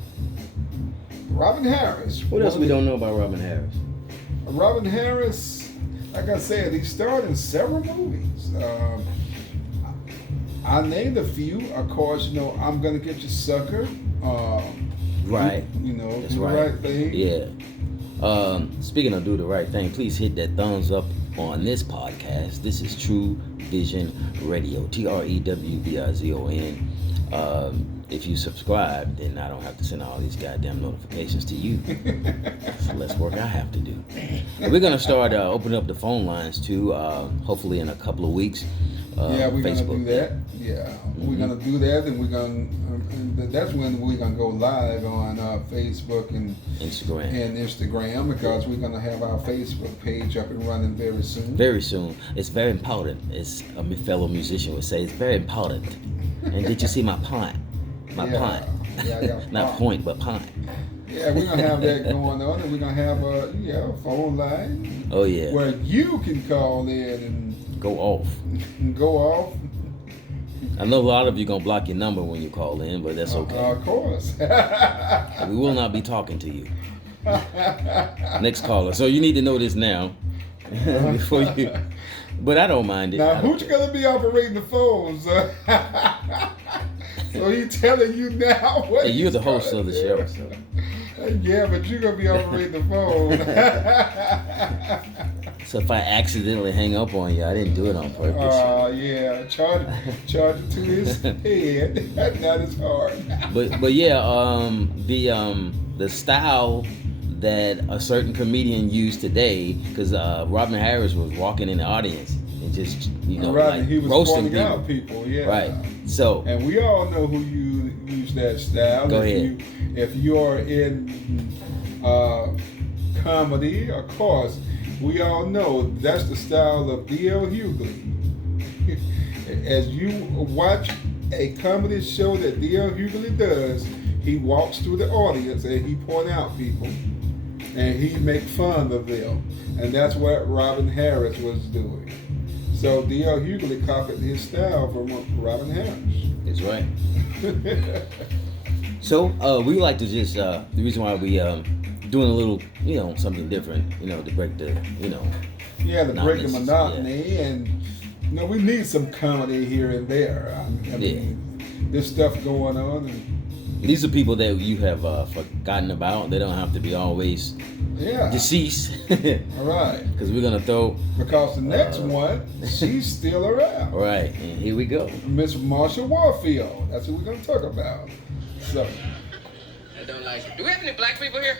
Robin Harris. What else we don't know about Robin Harris? Robin Harris, like I said, he starred in several movies. I named a few. Of course, I'm Gonna Get You, Sucker. Right. That's Do the Right Thing. Yeah. Speaking of Do the Right Thing, please hit that thumbs up on this podcast. This is True Vision Radio, TREWVIZON. If you subscribe, then I don't have to send all these goddamn notifications to you. So less work I have to do. And we're going to start opening up the phone lines too, hopefully in a couple of weeks. We're going to Facebook. do that. Yeah, we're going to do that, and that's when we're going to go live on Facebook and Instagram, because we're going to have our Facebook page up and running very soon. Very soon. It's very important. As a fellow musician would say, it's very important. And did you see my pint? My pint. Yeah, I got Not point, but pint. Yeah, we're going to have that going on, and we're going to have a phone line. Oh, yeah. Where you can call in and go off. I know a lot of you going to block your number when you call in, but that's okay. Of course. We will not be talking to you. Next caller. So you need to know this now. Before you. But I don't mind it. Now, who's going to be operating the phones? So he's telling you now what. Hey, you're the host of the show. So. Yeah, but you're going to be operating the phone. So if I accidentally hang up on you, I didn't do it on purpose. Yeah, charge it to his head. That is hard. But yeah, the style that a certain comedian used today, because Robin Harris was walking in the audience and just he was roasting pointing out people. Yeah, right. So and we all know who use that style. Go ahead. If you're in comedy, of course. We all know that's the style of D.L. Hughley. As you watch a comedy show that D.L. Hughley does, he walks through the audience and he point out people and he make fun of them. And that's what Robin Harris was doing. So D.L. Hughley copied his style from Robin Harris. That's right. So we like to just the reason why we doing a little, something different, to break the, Yeah, to break the monotonous, monotony, and we need some comedy here and there. I mean, there's stuff going on, and these are people that you have forgotten about. They don't have to be always deceased. All right. Because we're gonna throw. Because the next one, she's still around. Right, and here we go. Miss Marsha Warfield. That's what we're gonna talk about. So. I don't like it. Do we have any black people here?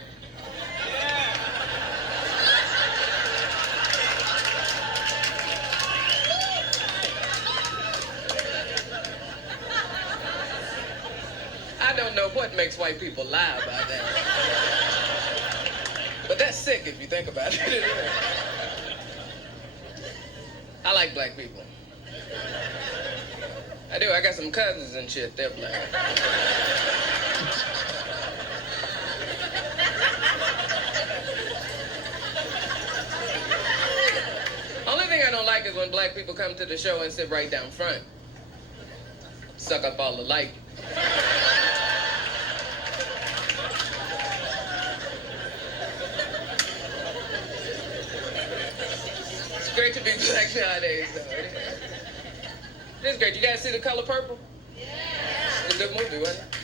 I don't know what makes white people lie about that. But that's sick if you think about it. I like black people. I do. I got some cousins and shit. They're black. Only thing I don't like is when black people come to the show and sit right down front. Suck up all the light. It's great to be black nowadays, though. It is great. You guys see The Color Purple? Yeah. It's a good movie, wasn't it?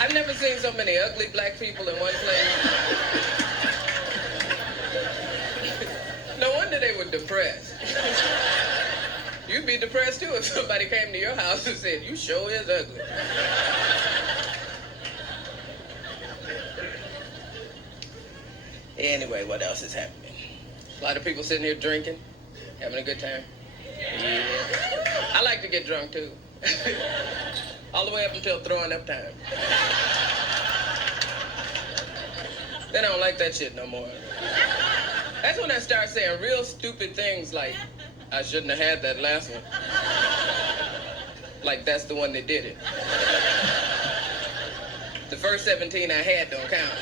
I've never seen so many ugly black people in one place. No wonder they were depressed. You'd be depressed too if somebody came to your house and said, "You sure is ugly." Anyway, what else is happening? A lot of people sitting here drinking, having a good time. Yeah. I like to get drunk too. All the way up until throwing up time. Then I don't like that shit no more. That's when I start saying real stupid things like, "I shouldn't have had that last one." Like that's the one that did it. The first 17 I had don't count.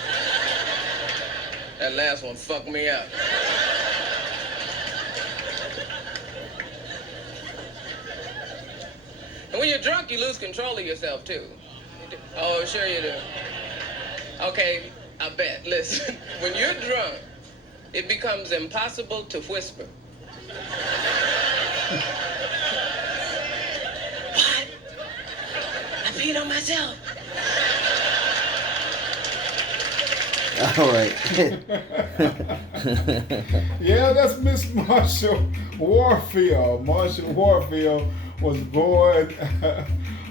That last one fucked me up. And when you're drunk, you lose control of yourself, too. Oh, sure you do. Okay, I bet. Listen, when you're drunk, it becomes impossible to whisper. What? I peed on myself. All right. Yeah, that's Miss Marsha Warfield. Marsha Warfield was born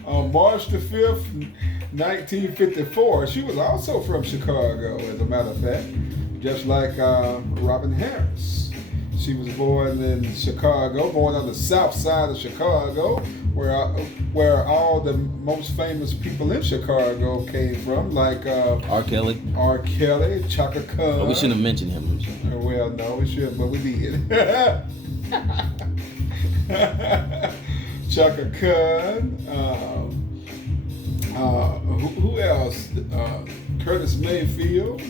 on March the 5th, 1954. She was also from Chicago, as a matter of fact, just like Robin Harris. She was born in Chicago, born on the south side of Chicago, where all the most famous people in Chicago came from, like R. Kelly, Chaka Khan. Oh, we shouldn't have mentioned him. Well, no, we shouldn't, but we did. Chaka Khan. Who else? Curtis Mayfield.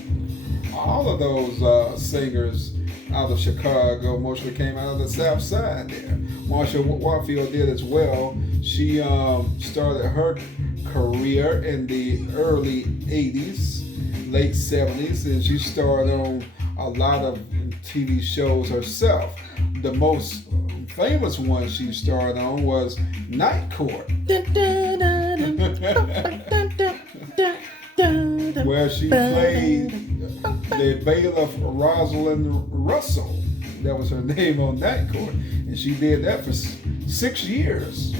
All of those singers out of Chicago mostly came out of the south side there. Marsha Warfield did as well. She started her career in the early 80s, late 70s, and she starred on a lot of TV shows herself. The most famous one she starred on was Night Court, where she played the bailiff Rosalind Russell. That was her name on Night Court, and she did that for 6 years.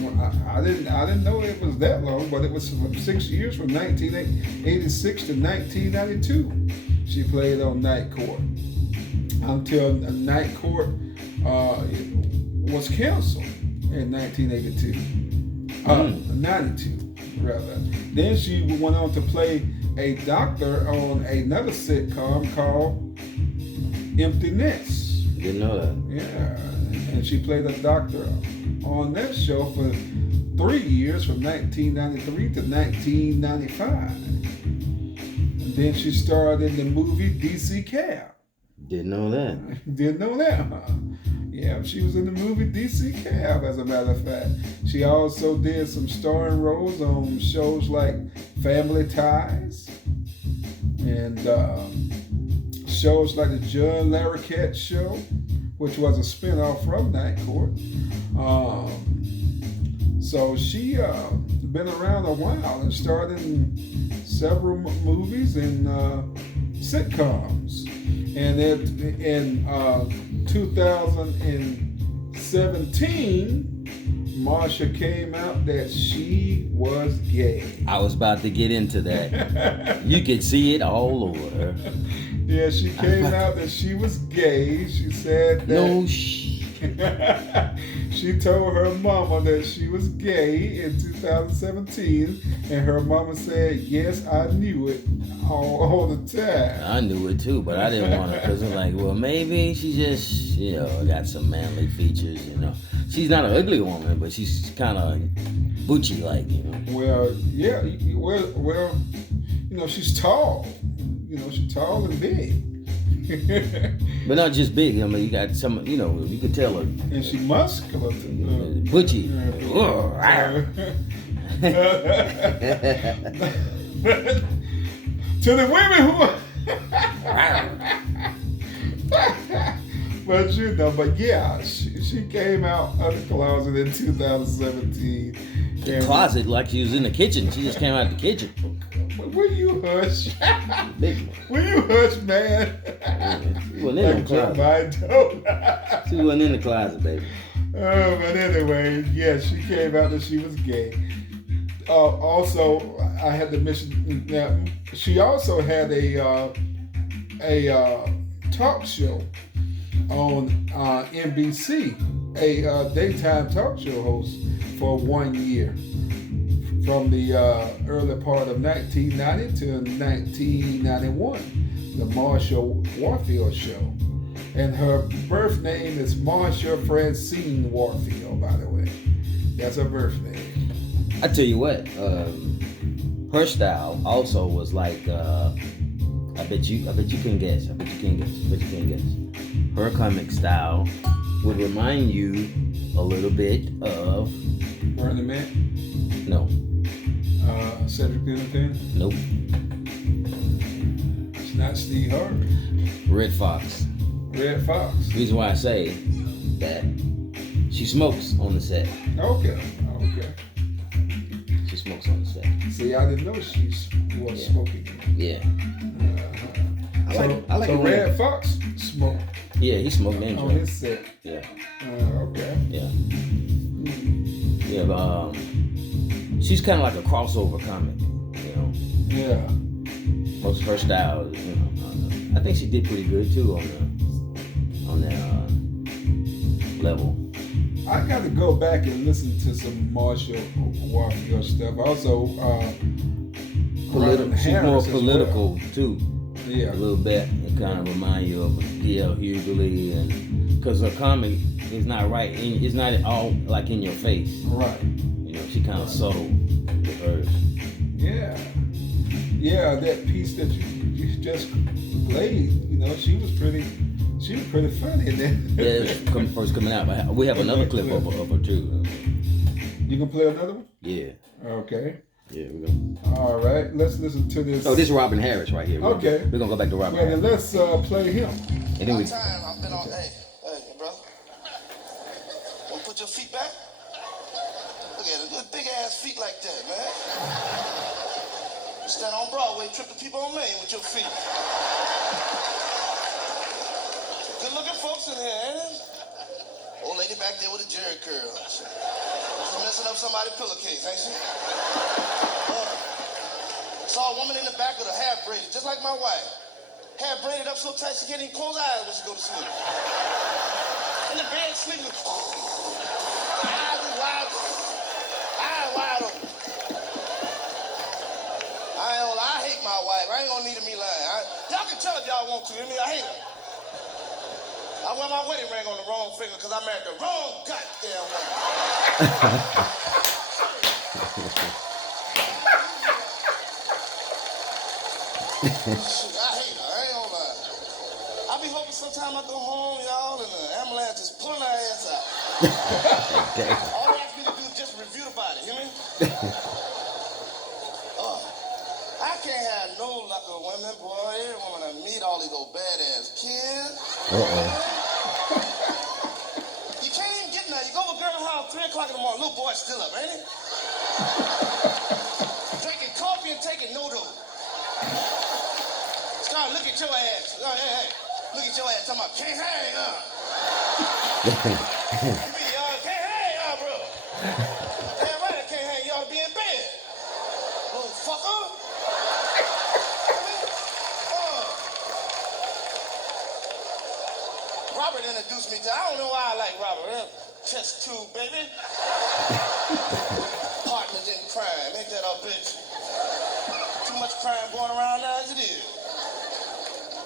I didn't know it was that long, but it was from 6 years, from 1986 to 1992. She played on Night Court until Night Court was canceled in 1982. 92 rather. Then she went on to play a doctor on another sitcom called Empty Nest. Didn't know that. Yeah, and she played a doctor on that show for 3 years, from 1993 to 1995. And then she starred in the movie DC Cab. Didn't know that. Didn't know that, huh? Yeah, she was in the movie DC Cab, as a matter of fact. She also did some starring roles on shows like Family Ties and shows like the John Larroquette Show, which was a spinoff from Night Court. So she been around a while and starred in several movies and sitcoms. And in 2017, Marsha came out that she was gay. I was about to get into that. You could see it all over her. Yeah, she came out that she was gay. She said that. No She told her mama that she was gay in 2017, and her mama said, "Yes, I knew it all the time." I knew it too, but I didn't want her because I'm like, well, maybe she just, got some manly features, She's not an ugly woman, but she's kind of butchy like, Well, yeah, well, she's tall. She's tall and big. But not just big. I mean, you got some, you could tell her. And she muscular too. Butchy. To the women who but yeah, she came out of the closet in 2017. The closet, like she was in the kitchen. She just came out of the kitchen. Will you hush? Will you hush, man? She wasn't in the closet. She wasn't in the closet, baby. Oh, but anyway, yeah, she came out that she was gay. Also, I had to mention that she also had a talk show on NBC, a daytime talk show host for 1 year, from the early part of 1990 to 1991, the Marsha Warfield Show. And her birth name is Marsha Francine Warfield, by the way. That's her birth name. I tell you what, her style also was like, I bet you can guess. Her comic style would remind you a little bit of Burning Man? No. Cedric the Entertainer? Nope. It's not Steve Harvey. Red Fox. Red Fox. Reason why I say that, she smokes on the set. Okay. She smokes on the set. See, I didn't know she was smoking. Yeah. I like so Red Fox smoked. Yeah, he smoked and on his set. Yeah. Okay. Yeah. Yeah, but she's kind of like a crossover comic, Yeah. Most of her style, I think she did pretty good too on that level. I got to go back and listen to some Marsha Warfield stuff. Also, she's more political too. Yeah, a little bit. It kind of remind you of D.L. Hughley, and because her comic is not right, it's not all like in your face. Right. She kind of subtle with hers. Yeah. Yeah, that piece that you just played. She was pretty funny in that. Yeah, it's first coming out. But we have another clip of her too. You can play another one? Yeah. Okay. Yeah, we're gonna. All right, let's listen to this. Oh, this is Robin Harris right here. Okay. We're gonna go back to Robin Harris. Harris. Then let's play him. And then we. I've been on. Hey, brother. Want to put your feet back? Look at it, good big ass feet like that, man. You stand on Broadway, tripping people on Main with your feet. Good looking folks in here, ain't it? Old lady back there with the jerry curls. She's messing up somebody's pillowcase, ain't she? Saw a woman in the back with her hair braided, just like my wife. Hair braided up so tight she can't even close her eyes when she go to sleep. In the bed sleeping. Eyes wide open. I hate my wife. I ain't gonna need me lying. Y'all can tell if y'all want to. I hate her. I wear my wedding ring on the wrong finger because I married the wrong goddamn woman. Shoot, I hate her. I ain't gonna lie. I be hoping some one time I go home, y'all, and the ambulance is pulling our ass out. All they ask me to do is just review the body, you mean? I can't have no luck with women, boy. Every woman I meet, all these old badass kids. You can't even get nothing. You go to a girl's house 3 o'clock in the morning, little boy's still up, ain't he? Drinking coffee and taking no-do. Start look at your ass. Hey. Look at your ass. Talking about, can't hang, You be, can't hang, bro. Damn right I can't hang. You ought to be in bed. Little fucker. Robert introduced me to, I don't know why I like Robert. Test tube, baby. Partners in crime. Ain't that a bitch? Too much crime going around now as it is.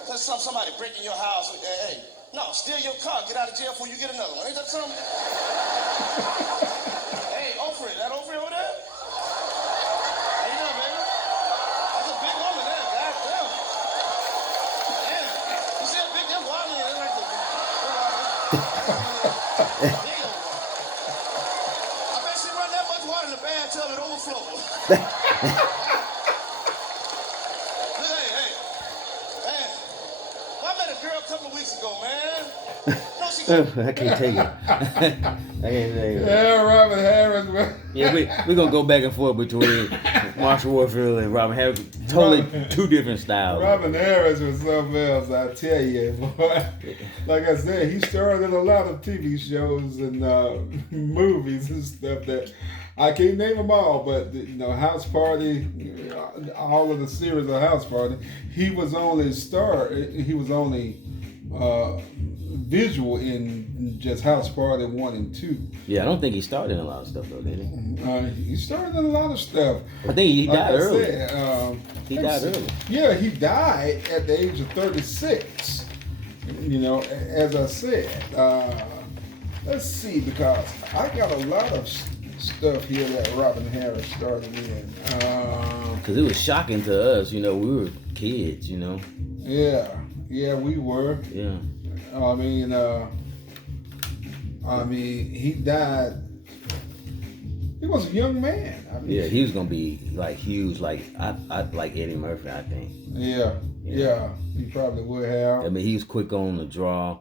There's somebody breaking your house. Hey, no, steal your car. Get out of jail before you get another one. Ain't that something? Hey, Ofri, that Ofri over there? How you doing, baby? That's a big woman there. God damn. Damn. You see that big? That's wild. That's like the big old one. I bet she run that much water in the bathtub it overflows. I can't take it. Yeah, Robin Harris, man. Yeah, we're going to go back and forth between Marshall Warfield and Robin Harris. Totally two different styles. Robin Harris was something else, I tell you, boy. Like I said, he starred in a lot of TV shows and movies and stuff that I can't name them all, but House Party, all of the series of House Party, he was only visual in just House Party 1 and 2. Yeah, I don't think he started in a lot of stuff though, did he? He started in a lot of stuff. I think he died early. He died early. Yeah, he died at the age of 36. As I said, let's see, because I got a lot of stuff here that Robin Harris started in. Because it was shocking to us, we were kids, Yeah, we were. Yeah. I mean, he died. He was a young man. Yeah, he was gonna be like huge, like Eddie Murphy, I think. Yeah, he probably would have. I mean, he was quick on the draw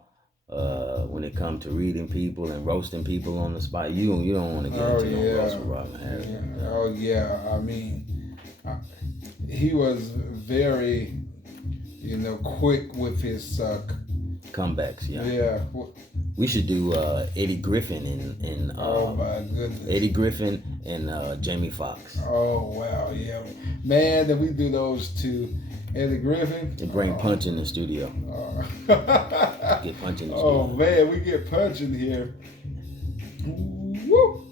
when it comes to reading people and roasting people on the spot. You don't want to get into no roast with Robin Harris. Yeah. Oh yeah, I mean, he was very, quick with his comebacks. Yeah. We should do Eddie Griffin and oh my goodness. Eddie Griffin and Jamie Foxx. Oh wow, yeah, man. That we do those two, Eddie Griffin. And bring Punch in the studio. Get Punch in the studio. Oh man, we get Punch in here. Woo!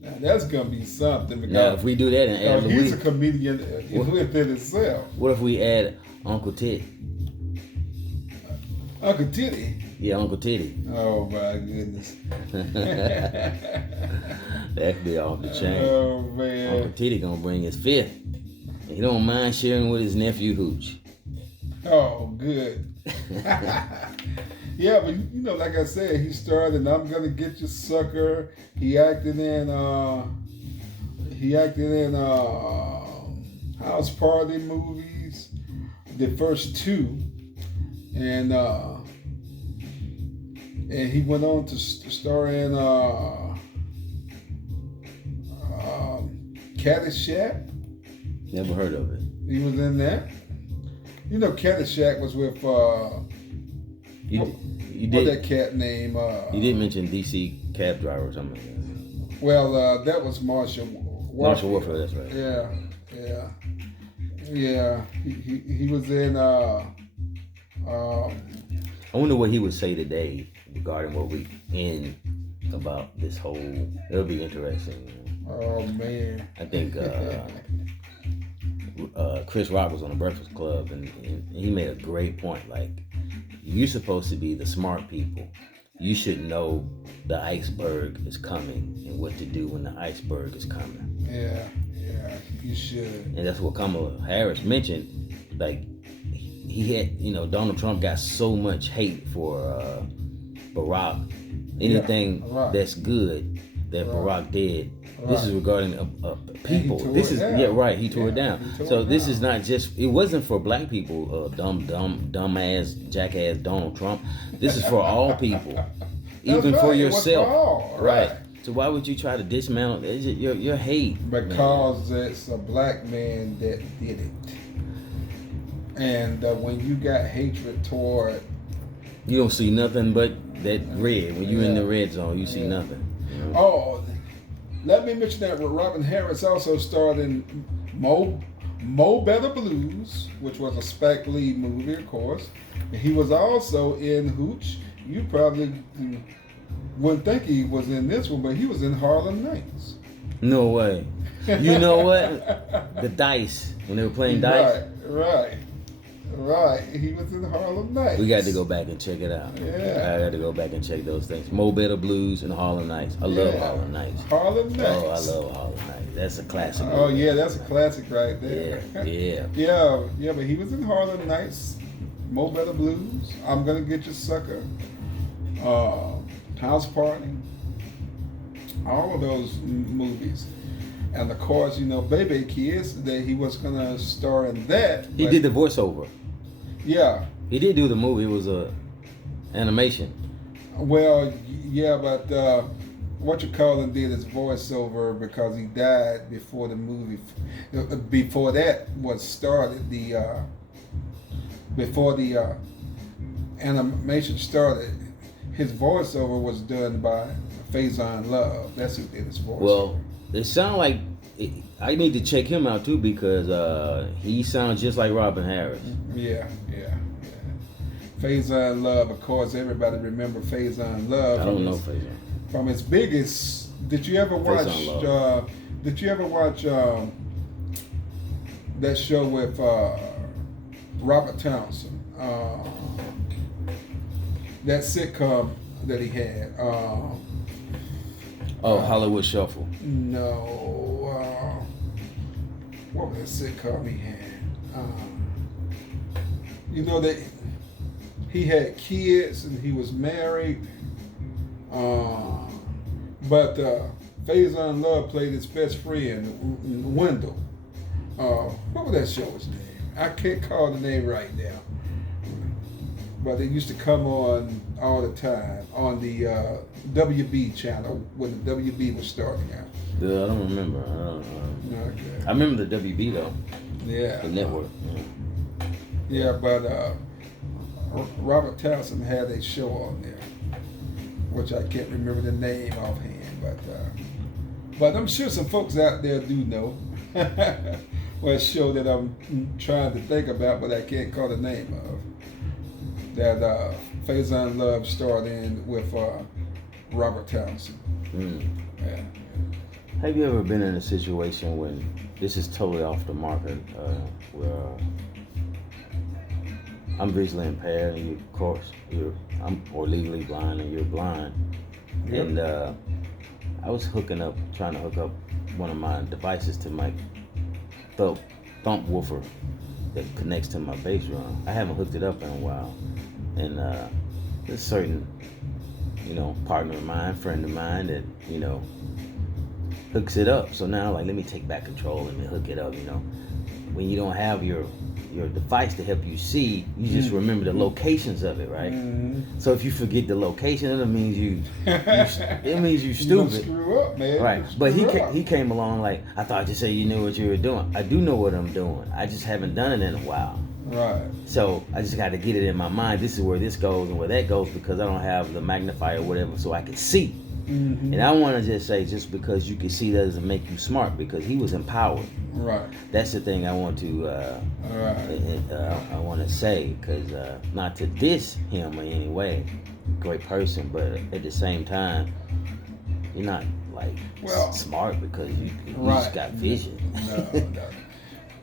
Now that's gonna be something. Now if we do that and add he's a comedian within himself. What if we add Uncle Ted? Uncle Titty. Yeah, Uncle Titty. Oh my goodness. That'd be off the chain. Oh man. Uncle Titty gonna bring his fifth. He don't mind sharing with his nephew Hooch. Oh, good. Yeah, but like I said, he starred in I'm Gonna Get You Sucker. He acted in House Party movies, the first two. And he went on to star in Caddyshack. Never heard of it. He was in that. Caddyshack was with you what did that cat name? You did mention DC cab driver or something like that. Well, that was Marshall Warfield. Marshall Warfield, that's right. Yeah. He was in. I wonder what he would say today regarding what we in about this whole. It'll be interesting. Oh man! I think Chris Rock was on the Breakfast Club, and he made a great point. Like, you're supposed to be the smart people. You should know the iceberg is coming and what to do when the iceberg is coming. Yeah, you should. And that's what Kamala Harris mentioned. Like, he had, Donald Trump got so much hate for Barack. Anything that's good that Barack did. This is regarding people. This is he tore it down. So this is not just. It wasn't for black people. Dumbass, jackass Donald Trump. This is for all people, even for yourself. Right. So why would you try to dismantle your hate? Because it's a black man that did it. And when you got hatred toward, you don't see nothing but that red. When you're in the red zone, you see nothing. Oh, let me mention that Robin Harris also starred in Mo Better Blues, which was a Spike Lee movie, of course. And he was also in Hooch. You probably wouldn't think he was in this one, but he was in Harlem Nights. No way. You know what? The Dice, when they were playing Dice. Right. He was in Harlem Nights. We got to go back and check it out. Yeah. I got to go back and check those things. Mo Better Blues and Harlem Nights. I love Harlem Nights. Harlem Nights. Oh, I love Harlem Nights. That's a classic. Oh, yeah, that's a classic right there. Yeah. Yeah, but he was in Harlem Nights, Mo Better Blues, I'm Gonna Get You Sucker, House Party, all of those movies. And of course, Baby Kids, that he was gonna star in that. He did the voiceover. Yeah. He did do the movie. It was a animation. Well, yeah, but did his voiceover because he died before the movie. Before that was started, before the animation started, his voiceover was done by Faison Love. That's who did his voiceover. Well, it sounds like I need to check him out too because he sounds just like Robin Harris. Yeah. Faison Love, of course, everybody remember Faison Love. I don't know Faison. From his biggest, did you ever watch? That show with Robert Townsend? That sitcom that he had. Hollywood Shuffle. No. What was that sitcom he had? That he had kids and he was married. But Faison Love played his best friend, Wendell. What was that show's name? I can't call the name right now. But it used to come on all the time on the WB channel when the WB was starting out. Yeah, I don't remember. Okay. I remember the WB though. Yeah. The network. Yeah, but Robert Townsend had a show on there, which I can't remember the name offhand, but I'm sure some folks out there do know. Well, a show that I'm trying to think about, but I can't call the name of. That Faison Love starred in with Robert Townsend. Yeah. Have you ever been in a situation when this is totally off the market, where I'm visually impaired and you, of course, I'm legally blind and you're blind, and I was trying to hook up one of my devices to my thump woofer that connects to my bass drum. I haven't hooked it up in a while, and there's a certain, partner of mine, friend of mine that hooks it up. So now, let me take back control and hook it up. When you don't have your device to help you see, you just remember the locations of it, right? Mm-hmm. So if you forget the location, it means you stupid. You screw up, man. Right. But he came along I thought you said you knew what you were doing. I do know what I'm doing. I just haven't done it in a while. Right. So I just got to get it in my mind. This is where this goes and where that goes because I don't have the magnifier or whatever, so I can see. Mm-hmm. And I want to just say, just because you can see doesn't make you smart, because he was empowered. Right. That's the thing I want to I want to say, because not to diss him in any way, great person, but at the same time, you're not smart because you just got vision. No.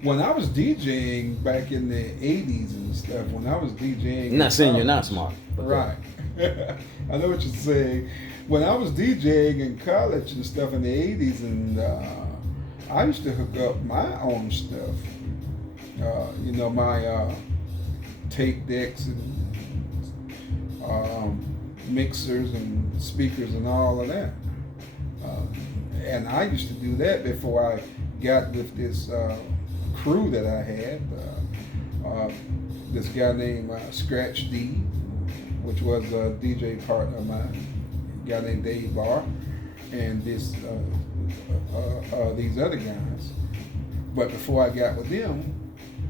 When I was DJing back in the 80s and stuff, when I was DJing... I'm not saying you're not smart. Right. I know what you're saying. When I was DJing in college and stuff in the 80s, and I used to hook up my own stuff. tape decks and mixers and speakers and all of that. And I used to do that before I got with this crew that I had. This guy named Scratch D, which was a DJ partner of mine. A guy named Dave Barr, and these other guys. But before I got with them,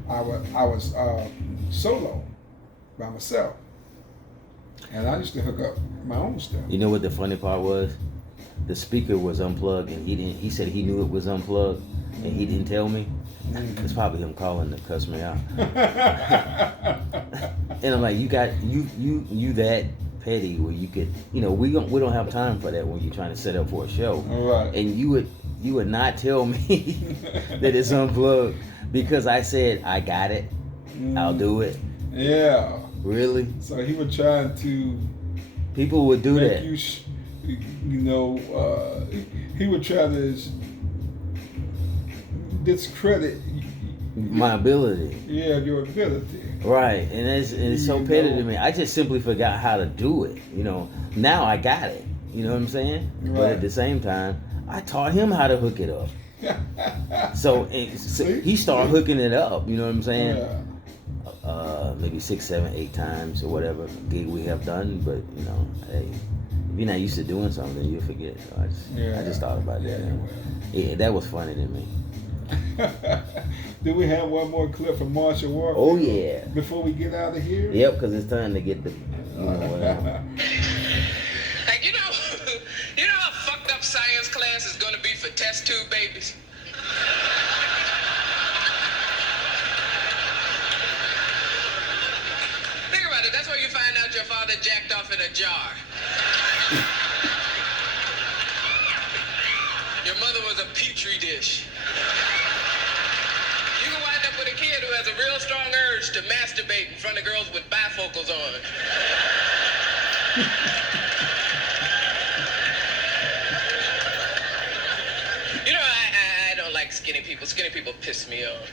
I was solo by myself, and I used to hook up my own stuff. You know what the funny part was? The speaker was unplugged, and he said he knew it was unplugged, and he didn't tell me. It's probably him calling to cuss me out. And I'm like, you that petty where you could, we don't have time for that when you're trying to set up for a show. Right. And you would not tell me that it's unplugged because I said I got it. I'll do it. Yeah. Really? So he was trying to. People would do make that. He would try to discredit my ability. Yeah, your ability. Right, and it's so petty to me. I just simply forgot how to do it. Now I got it. You know what I'm saying? Right. But at the same time, I taught him how to hook it up. So he started hooking it up. You know what I'm saying? Yeah. Maybe 6, 7, 8 times or whatever gig we have done. But hey, if you're not used to doing something, you forget. So I just thought about that. Yeah, that was funny to me. Do we have one more clip from Marshall Walker? Oh yeah. Before we get out of here? Yep, because it's time to get the whatever. Like, you know how fucked up science class is gonna be for test tube babies? Think about it, that's where you find out your father jacked off in a jar. Your mother was a petri dish. You can wind up with a kid who has a real strong urge to masturbate in front of girls with bifocals on. I don't like skinny people. Skinny people piss me off.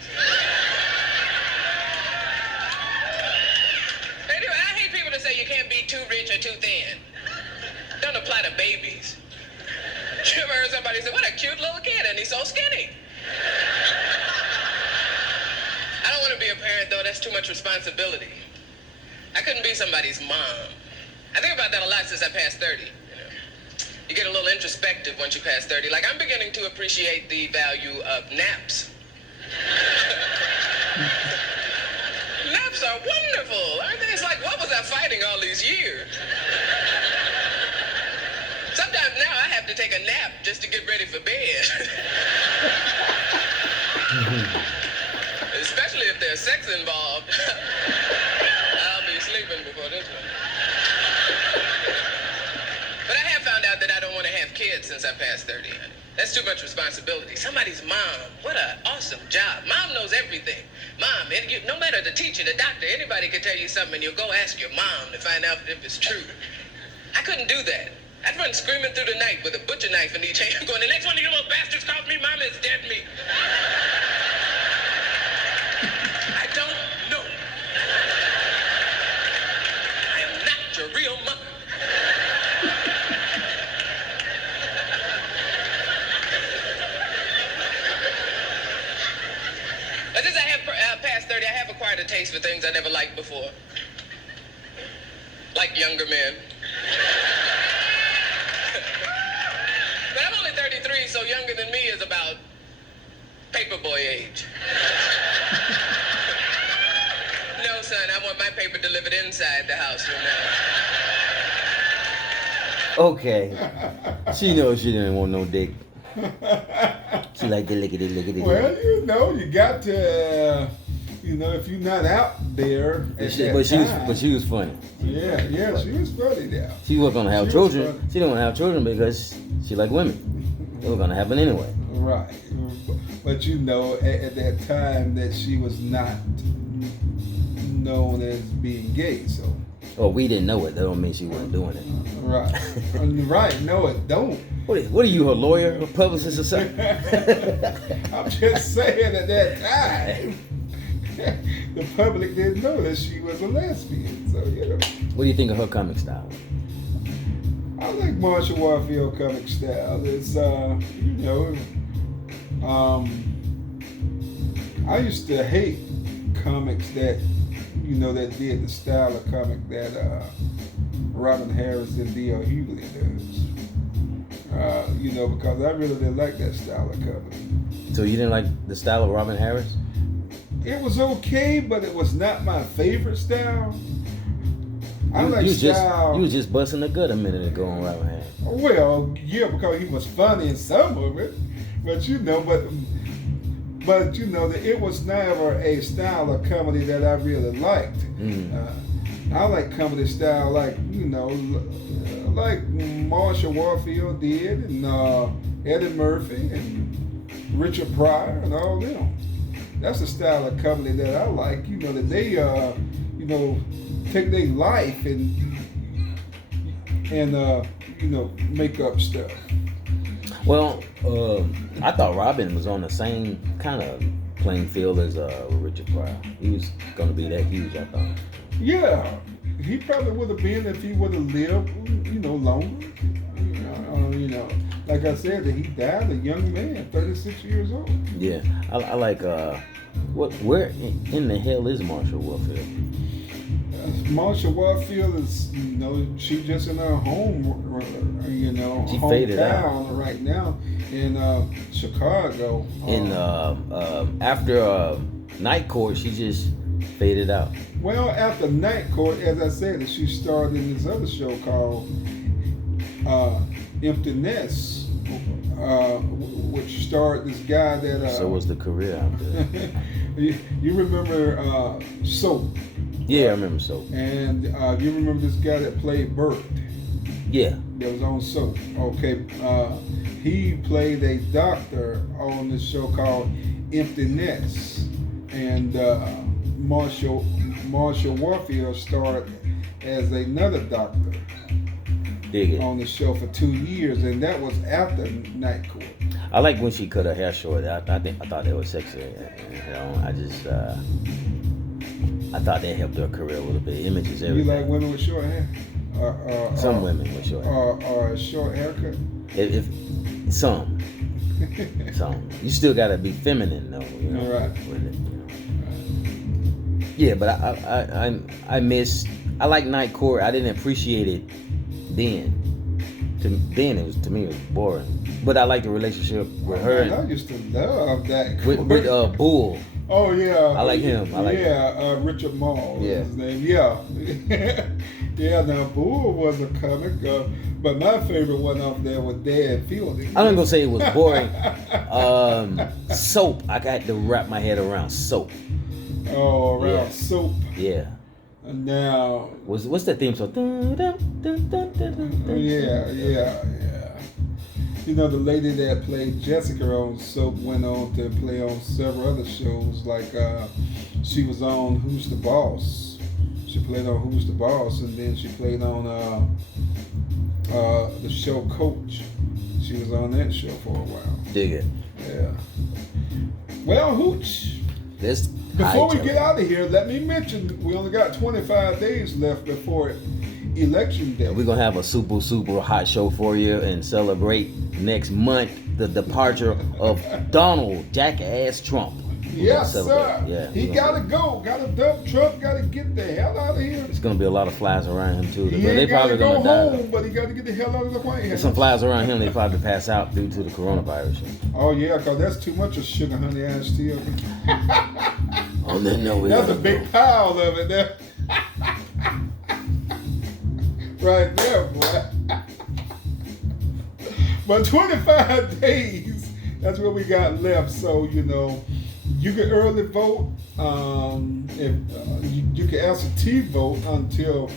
Anyway, I hate people that say you can't be too rich or too thin. Don't apply to babies. You ever heard somebody say, what a cute little kid, and he's so skinny? I don't want to be a parent, though. That's too much responsibility. I couldn't be somebody's mom. I think about that a lot since I passed 30. You get a little introspective once you pass 30. Like, I'm beginning to appreciate the value of naps. Naps are wonderful, aren't they? It's like, what was I fighting all these years? Sometimes now I have to take a nap just to get ready for bed. Especially if there's sex involved. I'll be sleeping before this one. But I have found out that I don't want to have kids since I passed 30. That's too much responsibility. Somebody's mom. What an awesome job. Mom knows everything. Mom, no matter the teacher, the doctor, anybody can tell you something, and you'll go ask your mom to find out if it's true. I couldn't do that. I'd run screaming through the night with a butcher knife in each hand, going, the next one of you little bastards calls me mama is dead meat. I don't know. I am not your real mother. But since I have past 30, I have acquired a taste for things I never liked before. Like younger men. But I'm only 33, so younger than me is about paperboy age. No, son, I want my paper delivered inside the house from now. Okay. She knows she didn't want no dick. She like the lickety. Well, you got to, if you're not out there at But she was funny. Yeah, she was funny now. She was gonna have children. She didn't want to have children because she liked women. They were gonna happen anyway. Right. But at that time that she was not known as being gay, so. Well, we didn't know it. That don't mean she wasn't doing it. Right. Right. No, it don't. What are you, her lawyer, a publicist, or something? I'm just saying at that time. the public didn't know that she was a lesbian. So, you know. What do you think of her comic style? I like Marsha Warfield comic style. It's, you know, I used to hate comics that, you know, that did the style of comic that Robin Harris and D.L. Hughley does. You know, because I really didn't like that style of comic. So you didn't like the style of Robin Harris? It was okay, but it was not my favorite style. I like style. You was just busting a gut a minute ago on Robin Harris. Well, yeah, because he was funny in some of it, but you know, but you know that it was never a style of comedy that I really liked. I like comedy style, like you know, like Marsha Warfield did, and Eddie Murphy and Richard Pryor and all them. That's the style of comedy that I like. You know that they, you know, take their life and you know, make up stuff. Well, I thought Robin was on the same kind of playing field as Richard Pryor. He was going to be that huge, I thought. Yeah, he probably would have been if he would have lived, you know, longer. You know, like I said, that he died a young man, 36 years old. Yeah, I like. Where in the hell is Marsha Warfield? Marsha Warfield is, you know, she just in her home, you know, she faded hometown out right now in Chicago. In after Night Court, she just faded out. Well, after Night Court, as I said, she starred in this other show called Empty Nest, which starred this guy that. So was the career out there. you remember Soap? Yeah, I remember Soap. And you remember this guy that played Bert? Yeah. That was on Soap. Okay. He played a doctor on this show called Empty Nest. And Marsha Warfield starred as another doctor. Dig it. On the show for 2 years, and that was after Night Court. I like when she cut her hair short. I thought that was sexy. You know, I thought that helped her career a little bit. Images, everything. You like women with short hair? Some women with short hair. Or a short haircut? If some. You still gotta be feminine though. You know. Right. With it, you know. Yeah, but I like Night Court. I didn't appreciate it then. Then to me it was boring. But I like the relationship with her. I used to love that. With Bull. Oh yeah. I like him. Richard Mall was yeah. his name. Yeah. Yeah, now Bull was a comic, but my favorite one up there was Dan Fielding. I'm not gonna say it was boring. Soap. I got to wrap my head around Soap. Oh, around Soap. Yeah. And now what's that theme song? Yeah. You know, the lady that played Jessica on Soap went on to play on several other shows. Like she was on Who's the Boss. She played on Who's the Boss, and then she played on the show Coach. She was on that show for a while. Dig it. Yeah. Well, Hooch. Before we get out of here, let me mention we only got 25 days left before Election Day. We're gonna have a super hot show for you and celebrate next month the departure of Donald Jackass Trump. Yes, sir. Yeah, he gotta go. Gotta dump Trump. Gotta get the hell out of here. There's gonna be a lot of flies around him too. He but they probably gotta go gonna home, but he gotta get the hell out of the White House. There's some flies around him. They probably pass out due to the coronavirus. Oh yeah, cause that's too much of sugar honey iced tea. Oh no, that's a big pile of it there. Right there, boy. But 25 days, that's what we got left. So, you know, you can early vote. If you can absentee vote until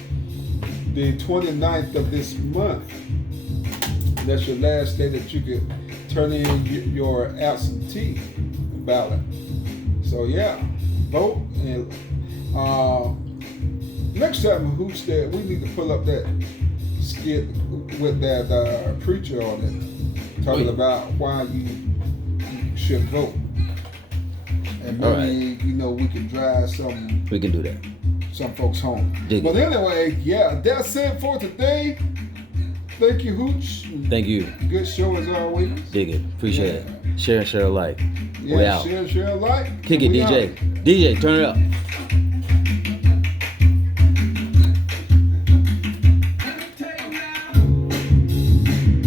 the 29th of this month. That's your last day that you could turn in your absentee ballot. So, yeah, vote. And next time, who's there? We need to pull up that skit with that preacher on it, talking about why you should vote. And maybe, All right. you know, we can drive We can do that. some folks home. Dig But it. anyway, yeah, that's it for today. Thank you, Hooch. Thank you. Good show as always. Dig it. Appreciate it. Share alike. Yeah, We out. share alike. Kick it, We DJ. out. DJ, turn it up.